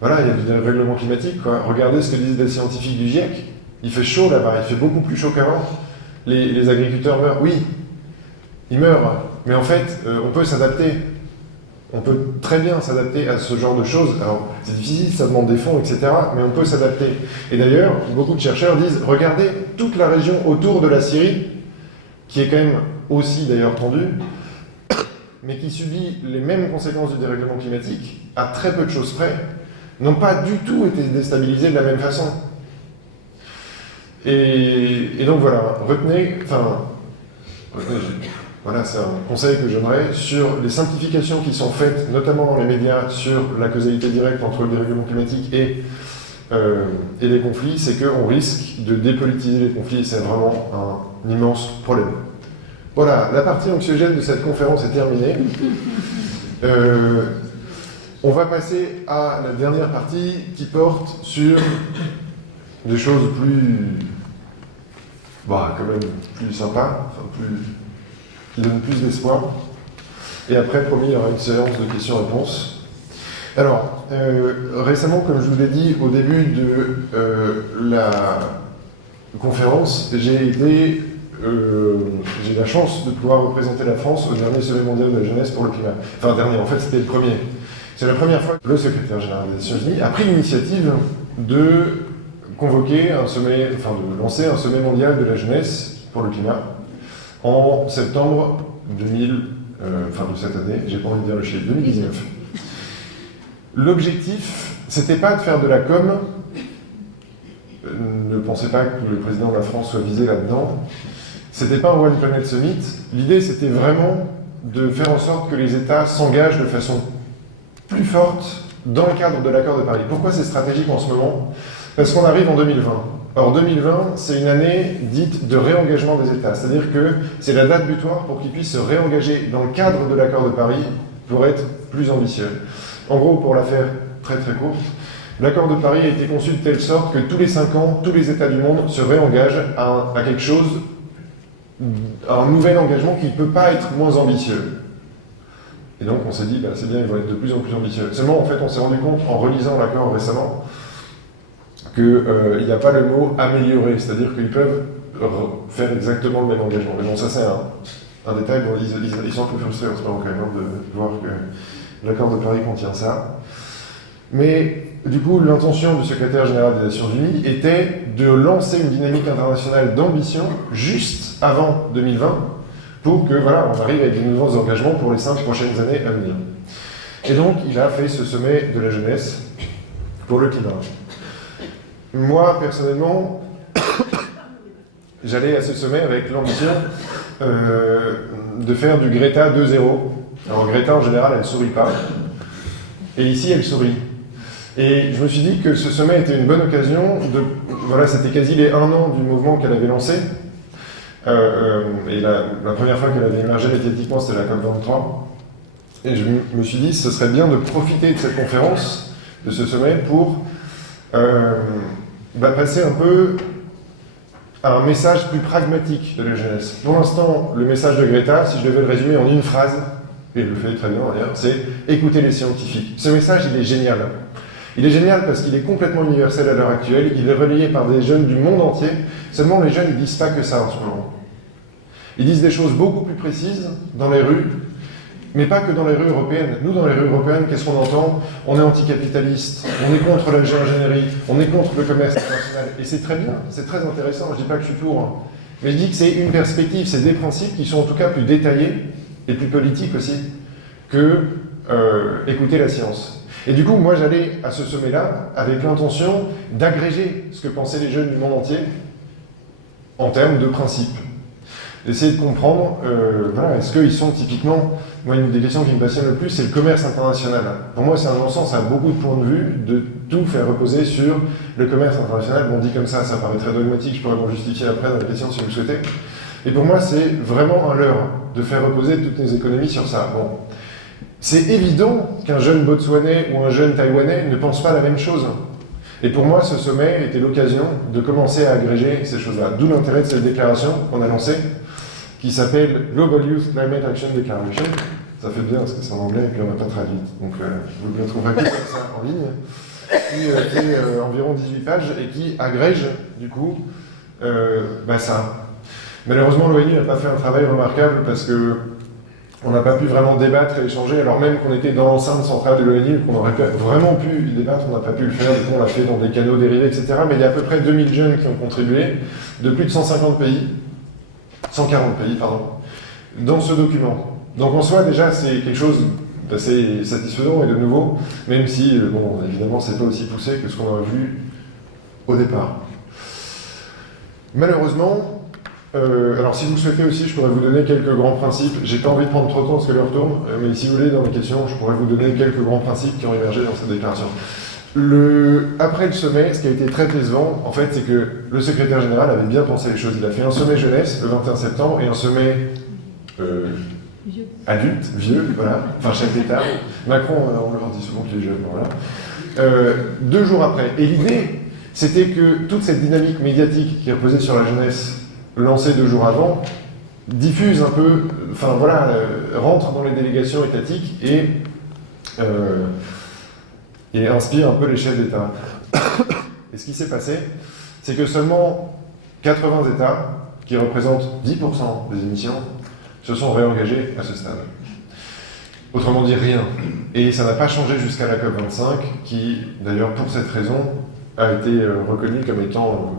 il y a du dérèglement climatique, quoi. Regardez ce que disent les scientifiques du GIEC. Il fait chaud là-bas, il fait beaucoup plus chaud qu'avant. Les agriculteurs meurent, oui, ils meurent, mais en fait, on peut s'adapter. On peut très bien s'adapter à ce genre de choses. Alors, c'est difficile, ça demande des fonds, etc., mais on peut s'adapter. Et d'ailleurs, beaucoup de chercheurs disent, regardez toute la région autour de la Syrie, qui est quand même aussi d'ailleurs tendue, mais qui subit les mêmes conséquences du dérèglement climatique, à très peu de choses près, n'ont pas du tout été déstabilisés de la même façon. Et donc voilà, voilà, c'est un conseil que je donnerais sur les simplifications qui sont faites, notamment dans les médias, sur la causalité directe entre le dérèglement climatique et les conflits, c'est qu'on risque de dépolitiser les conflits, et c'est vraiment un immense problème. Voilà, la partie anxiogène de cette conférence est terminée. On va passer à la dernière partie qui porte sur des choses quand même plus sympas, qui donnent plus d'espoir. Et après, promis, il y aura une séance de questions-réponses. Alors, récemment, comme je vous l'ai dit au début de la conférence, j'ai la chance de pouvoir représenter la France au dernier sommet mondial de la jeunesse pour le climat. Enfin, dernier, en fait, c'était le premier. C'est la première fois que le secrétaire général des Nations Unies a pris l'initiative de convoquer de lancer un sommet mondial de la jeunesse pour le climat en septembre de cette année, j'ai pas envie de dire le chiffre, 2019. L'objectif, c'était pas de faire de la com, ne pensez pas que le président de la France soit visé là-dedans, c'était pas un One Planet Summit, l'idée c'était vraiment de faire en sorte que les États s'engagent de façon plus forte dans le cadre de l'accord de Paris. Pourquoi c'est stratégique en ce moment ? Parce qu'on arrive en 2020. Or 2020, c'est une année dite de réengagement des États, c'est-à-dire que c'est la date butoir pour qu'ils puissent se réengager dans le cadre de l'accord de Paris pour être plus ambitieux. En gros, pour la faire très très courte, l'accord de Paris a été conçu de telle sorte que tous les 5 ans, tous les États du monde se réengagent à quelque chose, à un nouvel engagement qui ne peut pas être moins ambitieux. Et donc on s'est dit, bah, c'est bien, ils vont être de plus en plus ambitieux. Seulement, en fait, on s'est rendu compte, en relisant l'accord récemment, qu'il n'y a pas le mot améliorer, c'est-à-dire qu'ils peuvent faire exactement le même engagement. Mais bon, ça c'est un détail dont ils sont un peu frustrés en ce moment quand même de voir que l'accord de Paris contient ça. Mais du coup, l'intention du secrétaire général des Nations Unies était de lancer une dynamique internationale d'ambition juste avant 2020 pour que, voilà, on arrive avec de nouveaux engagements pour les 5 prochaines années à venir. Et donc, il a fait ce sommet de la jeunesse pour le climat. Moi, personnellement, j'allais à ce sommet avec l'ambition de faire du Greta 2.0. Alors Greta, en général, elle ne sourit pas. Et ici, elle sourit. Et je me suis dit que ce sommet était une bonne occasion de... Voilà, c'était quasi les 1 an du mouvement qu'elle avait lancé. Et la première fois qu'elle avait émergé médiatiquement, c'était la COP23. Et je me suis dit, ce serait bien de profiter de cette conférence, de ce sommet, pour passer un peu à un message plus pragmatique de la jeunesse. Pour l'instant, le message de Greta, si je devais le résumer en une phrase, et elle le fait très bien d'ailleurs, c'est « écoutez les scientifiques ». Ce message, il est génial. Il est génial parce qu'il est complètement universel à l'heure actuelle, il est relayé par des jeunes du monde entier, seulement les jeunes ne disent pas que ça en ce moment. Ils disent des choses beaucoup plus précises dans les rues, mais pas que dans les rues européennes. Nous, dans les rues européennes, qu'est-ce qu'on entend? On est anticapitaliste, on est contre la géo-ingénierie, on est contre le commerce international. Et c'est très bien, c'est très intéressant, je ne dis pas que je suis pour. Hein. Mais je dis que c'est une perspective, c'est des principes qui sont en tout cas plus détaillés, et plus politiques aussi, que écouter la science. Et du coup, moi, j'allais à ce sommet-là avec l'intention d'agréger ce que pensaient les jeunes du monde entier en termes de principes. D'essayer de comprendre, voilà, est-ce qu'ils sont typiquement... Moi, une des questions qui me passionne le plus, c'est le commerce international. Pour moi, c'est un non-sens à beaucoup de points de vue de tout faire reposer sur le commerce international. Bon, dit comme ça paraît très dogmatique, je pourrais m'en justifier après dans la question si vous le souhaitez. Et pour moi, c'est vraiment un leurre de faire reposer toutes nos économies sur ça. Bon. C'est évident qu'un jeune Botswanais ou un jeune Taïwanais ne pense pas la même chose. Et pour moi, ce sommet était l'occasion de commencer à agréger ces choses-là. D'où l'intérêt de cette déclaration qu'on a lancée, qui s'appelle Global Youth Climate Action Declaration. Ça fait bien parce que c'est en anglais et puis on n'a pas traduit. Donc vous le trouverez plus comme ça en ligne. Qui fait environ 18 pages et qui agrège, du coup, ça. Malheureusement, l'ONU n'a pas fait un travail remarquable parce que on n'a pas pu vraiment débattre et échanger, alors même qu'on était dans l'enceinte centrale de l'ONU, qu'on aurait vraiment pu débattre, on n'a pas pu le faire, du coup on l'a fait dans des canaux dérivés, etc. Mais il y a à peu près 2000 jeunes qui ont contribué, de plus de 140 pays, dans ce document. Donc en soi, déjà, c'est quelque chose d'assez satisfaisant et de nouveau, même si, bon, évidemment, c'est pas aussi poussé que ce qu'on a vu au départ. Malheureusement, alors si vous le souhaitez aussi, je pourrais vous donner quelques grands principes. J'ai pas envie de prendre trop de temps parce que l'heure tourne, mais si vous voulez, dans les questions, je pourrais vous donner quelques grands principes qui ont émergé dans cette déclaration. Après le sommet, ce qui a été très décevant, en fait, c'est que le secrétaire général avait bien pensé les choses. Il a fait un sommet jeunesse le 21 septembre et un sommet adulte, vieux, voilà, enfin chef d'État. Macron, on leur dit souvent qu'il est jeune, voilà. 2 jours après. Et l'idée, c'était que toute cette dynamique médiatique qui reposait sur la jeunesse, lancée 2 jours avant, diffuse un peu, enfin voilà, rentre dans les délégations étatiques et inspire un peu les chefs d'État. Et ce qui s'est passé, c'est que seulement 80 États, qui représentent 10% des émissions, se sont réengagés à ce stade. Autrement dit, rien. Et ça n'a pas changé jusqu'à la COP25, qui, d'ailleurs, pour cette raison, a été reconnue comme étant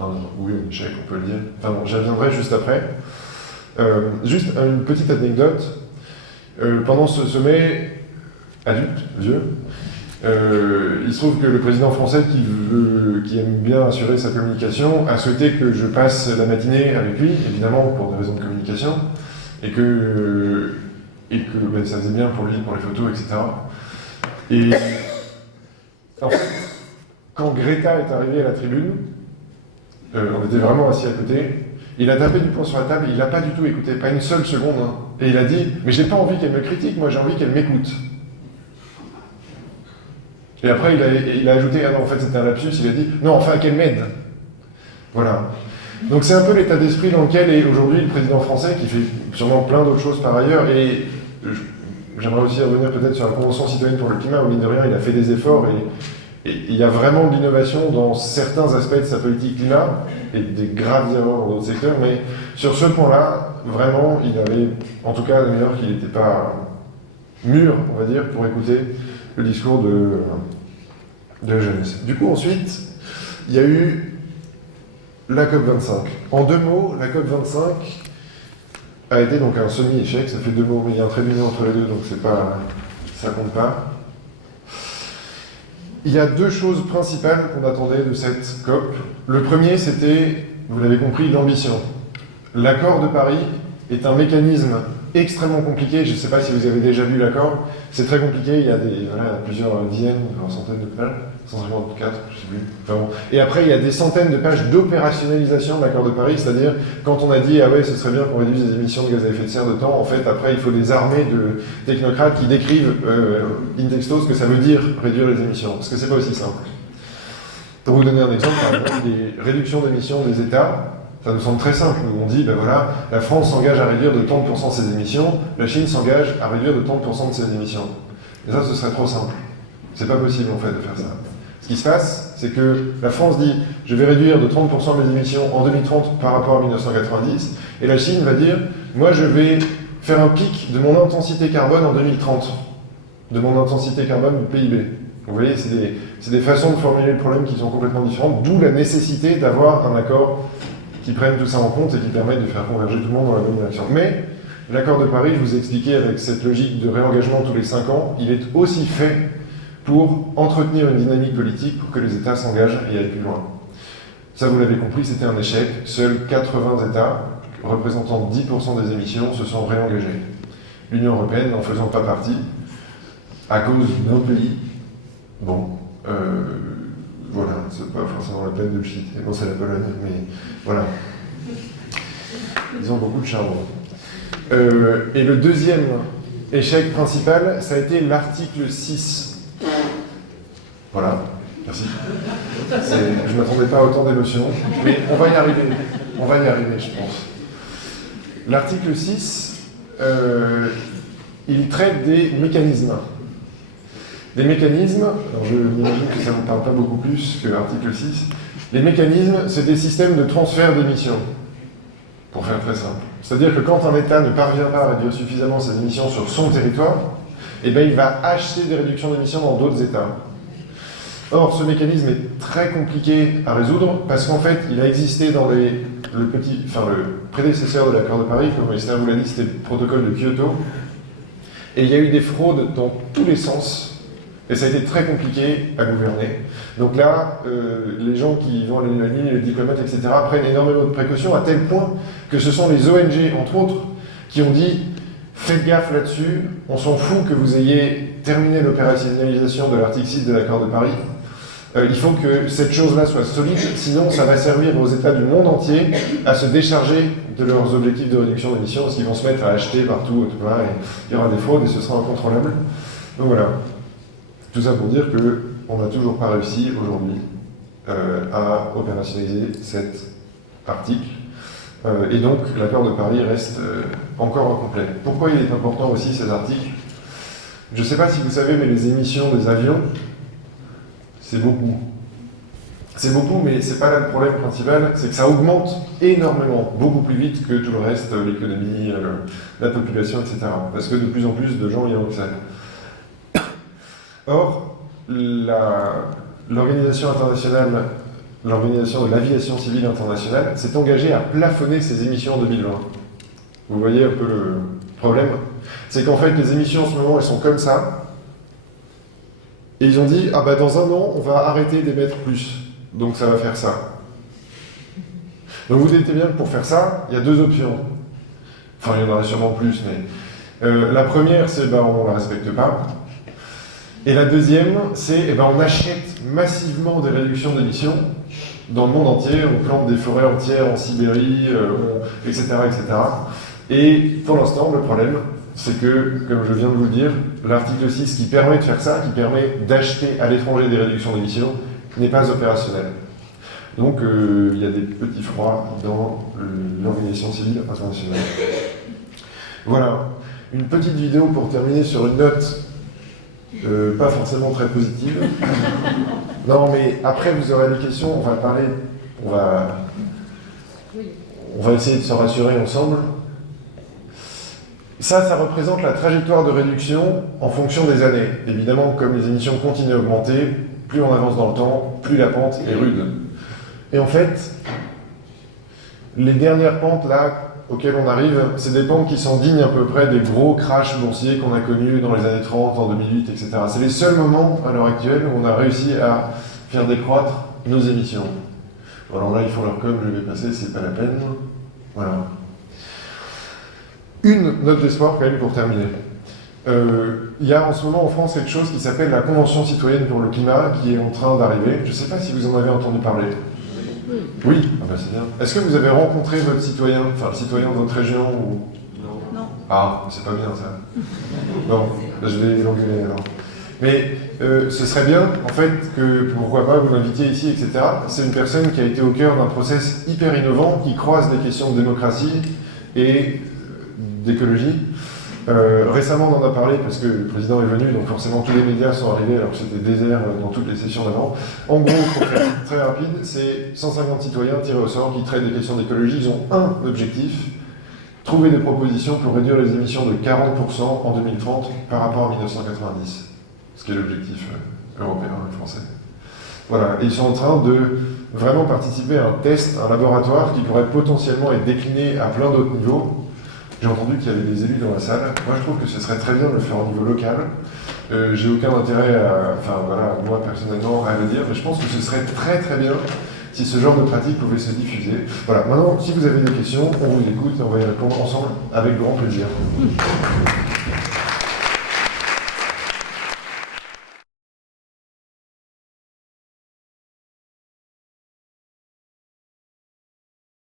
un échec, on peut le dire. Enfin bon, j'y reviendrai juste après. Juste une petite anecdote. Pendant ce sommet adulte, vieux, il se trouve que le président français qui aime bien assurer sa communication a souhaité que je passe la matinée avec lui, évidemment pour des raisons de communication, et que ça faisait bien pour lui, pour les photos, etc. Et en fait, quand Greta est arrivée à la tribune, on était vraiment assis à côté. Il a tapé du poing sur la table, il n'a pas du tout écouté, pas une seule seconde. Hein. Et il a dit, mais j'ai pas envie qu'elle me critique, moi j'ai envie qu'elle m'écoute. Et après il a ajouté, ah non en fait c'était un lapsus, il a dit, non enfin qu'elle m'aide. Voilà. Donc c'est un peu l'état d'esprit dans lequel est aujourd'hui le président français, qui fait sûrement plein d'autres choses par ailleurs, et j'aimerais aussi revenir peut-être sur la Convention citoyenne pour le climat, où mine de rien il a fait des efforts, et il y a vraiment de l'innovation dans certains aspects de sa politique climat, et des graves erreurs dans d'autres secteurs, mais sur ce point-là, vraiment, il avait, en tout cas, d'ailleurs, qu'il n'était pas mûr, on va dire, pour écouter le discours de la jeunesse. Du coup, ensuite, il y a eu la COP25. En 2 mots, la COP25 a été donc un semi-échec, ça fait 2 mots, mais il y a un trait d'union entre les deux, donc c'est pas, ça compte pas. Il y a 2 choses principales qu'on attendait de cette COP. Le premier, c'était, vous l'avez compris, l'ambition. L'accord de Paris est un mécanisme extrêmement compliqué. Je ne sais pas si vous avez déjà lu l'accord. C'est très compliqué. Il y a plusieurs dizaines, centaines de pages, 154, je ne sais plus. Enfin bon. Et après, il y a des centaines de pages d'opérationnalisation de l'accord de Paris. C'est-à-dire, quand on a dit, ah ouais, ce serait bien qu'on réduise les émissions de gaz à effet de serre de temps, en fait, après, il faut des armées de technocrates qui décrivent in texto ce que ça veut dire réduire les émissions. Parce que c'est pas aussi simple. Pour vous donner un exemple, par exemple, les réductions d'émissions des États, ça nous semble très simple. Nous, on dit, ben voilà, la France s'engage à réduire de tant de pourcents ses émissions, la Chine s'engage à réduire de tant de pourcents de ses émissions. Et ça, ce serait trop simple. C'est pas possible, en fait, de faire ça. Ce qui se passe, c'est que la France dit, je vais réduire de 30% mes émissions en 2030 par rapport à 1990, et la Chine va dire, moi, je vais faire un pic de mon intensité carbone en 2030, de mon intensité carbone du PIB. Vous voyez, c'est des façons de formuler le problème qui sont complètement différentes, d'où la nécessité d'avoir un accord qui prenne tout ça en compte et qui permette de faire converger tout le monde dans la bonne direction. Mais l'accord de Paris, je vous ai expliqué avec cette logique de réengagement tous les 5 ans, il est aussi fait pour entretenir une dynamique politique pour que les États s'engagent et aillent plus loin. Ça, vous l'avez compris, c'était un échec. Seuls 80 États, représentant 10% des émissions, se sont réengagés. L'Union européenne n'en faisant pas partie, à cause d'un pays. Bon, voilà, c'est pas forcément la peine de le citer. Bon, c'est la Pologne, mais voilà. Ils ont beaucoup de charbon. Et le deuxième échec principal, ça a été l'article 6. Voilà, merci. Je ne m'attendais pas à autant d'émotions, mais on va y arriver. On va y arriver, je pense. L'article 6, il traite des mécanismes. Les mécanismes, alors je m'imagine que ça ne vous parle pas beaucoup plus que l'article 6, les mécanismes, c'est des systèmes de transfert d'émissions, pour faire très simple. C'est-à-dire que quand un État ne parvient pas à réduire suffisamment ses émissions sur son territoire, eh bien, il va acheter des réductions d'émissions dans d'autres États. Or, ce mécanisme est très compliqué à résoudre, parce qu'en fait, il a existé dans le prédécesseur de l'accord de Paris, comme Esther vous l'a dit, c'était le protocole de Kyoto, et il y a eu des fraudes dans tous les sens. Et ça a été très compliqué à gouverner. Donc là, les gens qui vont à la ligne, les diplomates, etc., prennent énormément de précautions, à tel point que ce sont les ONG, entre autres, qui ont dit « Faites gaffe là-dessus, on s'en fout que vous ayez terminé l'opérationnalisation de l'article 6 de l'accord de Paris. Il faut que cette chose-là soit solide, sinon ça va servir aux États du monde entier à se décharger de leurs objectifs de réduction d'émissions, parce qu'ils vont se mettre à acheter partout, et il y aura des fraudes et ce sera incontrôlable. » Donc voilà. Tout ça pour dire qu'on n'a toujours pas réussi aujourd'hui à opérationnaliser cet article. Et donc l'accord de Paris reste encore incomplet. Pourquoi il est important aussi ces articles? Je ne sais pas si vous savez, mais les émissions des avions, c'est beaucoup. C'est beaucoup, mais ce n'est pas là le problème principal, c'est que ça augmente énormément, beaucoup plus vite que tout le reste, l'économie, la population, etc. Parce que de plus en plus de gens y ont accès. Or, l'organisation internationale, l'organisation de l'aviation civile internationale, s'est engagée à plafonner ses émissions en 2020. Vous voyez un peu le problème? C'est qu'en fait, les émissions en ce moment, elles sont comme ça. Et ils ont dit, ah bah dans un an, on va arrêter d'émettre plus. Donc ça va faire ça. Donc vous doutez bien que pour faire ça, il y a 2 options. Enfin, il y en aura sûrement plus, mais... la première, c'est on ne la respecte pas. Et la deuxième, c'est on achète massivement des réductions d'émissions, dans le monde entier, on plante des forêts entières en Sibérie, etc., etc. Et pour l'instant, le problème, c'est que, comme je viens de vous le dire, l'article 6 qui permet de faire ça, qui permet d'acheter à l'étranger des réductions d'émissions, n'est pas opérationnel. Donc il y a des petits froids dans l'organisation civile internationale. Voilà, une petite vidéo pour terminer sur une note pas forcément très positive. Non, mais après vous aurez des questions, on va parler, on va essayer de se rassurer ensemble. Ça représente la trajectoire de réduction en fonction des années. Évidemment, comme les émissions continuent à augmenter, plus on avance dans le temps, plus la pente est rude. Et en fait, les dernières pentes là auxquelles on arrive, c'est des pentes qui sont dignes à peu près des gros crashs boursiers qu'on a connus dans les années 30, en 2008, etc. C'est les seuls moments à l'heure actuelle où on a réussi à faire décroître nos émissions. Alors là, ils font leur com, je vais passer, c'est pas la peine. Voilà. Une note d'espoir quand même pour terminer. Il y a en ce moment en France quelque chose qui s'appelle la Convention citoyenne pour le climat qui est en train d'arriver. Je ne sais pas si vous en avez entendu parler. Oui, ah ben c'est bien. Est-ce que vous avez rencontré votre citoyen, enfin le citoyen de votre région ou... Non. Ah, c'est pas bien ça. Bon, je vais l'engueuler alors. Mais ce serait bien, en fait, que pourquoi pas vous l'invitiez ici, etc. C'est une personne qui a été au cœur d'un process hyper innovant qui croise les questions de démocratie et d'écologie. Récemment, on en a parlé parce que le président est venu, donc forcément tous les médias sont arrivés alors que c'était désert dans toutes les sessions d'avant. En gros, pour faire très rapide, c'est 150 citoyens tirés au sort qui traitent des questions d'écologie. Ils ont un objectif, trouver des propositions pour réduire les émissions de 40% en 2030 par rapport à 1990, ce qui est l'objectif européen et français. Voilà, et ils sont en train de vraiment participer à un test, un laboratoire qui pourrait potentiellement être décliné à plein d'autres niveaux. J'ai entendu qu'il y avait des élus dans la salle. Moi, je trouve que ce serait très bien de le faire au niveau local. J'ai aucun intérêt à, enfin voilà, moi personnellement, à le dire, mais je pense que ce serait très très bien si ce genre de pratique pouvait se diffuser. Voilà, maintenant, si vous avez des questions, on vous écoute et on va y répondre ensemble avec grand plaisir.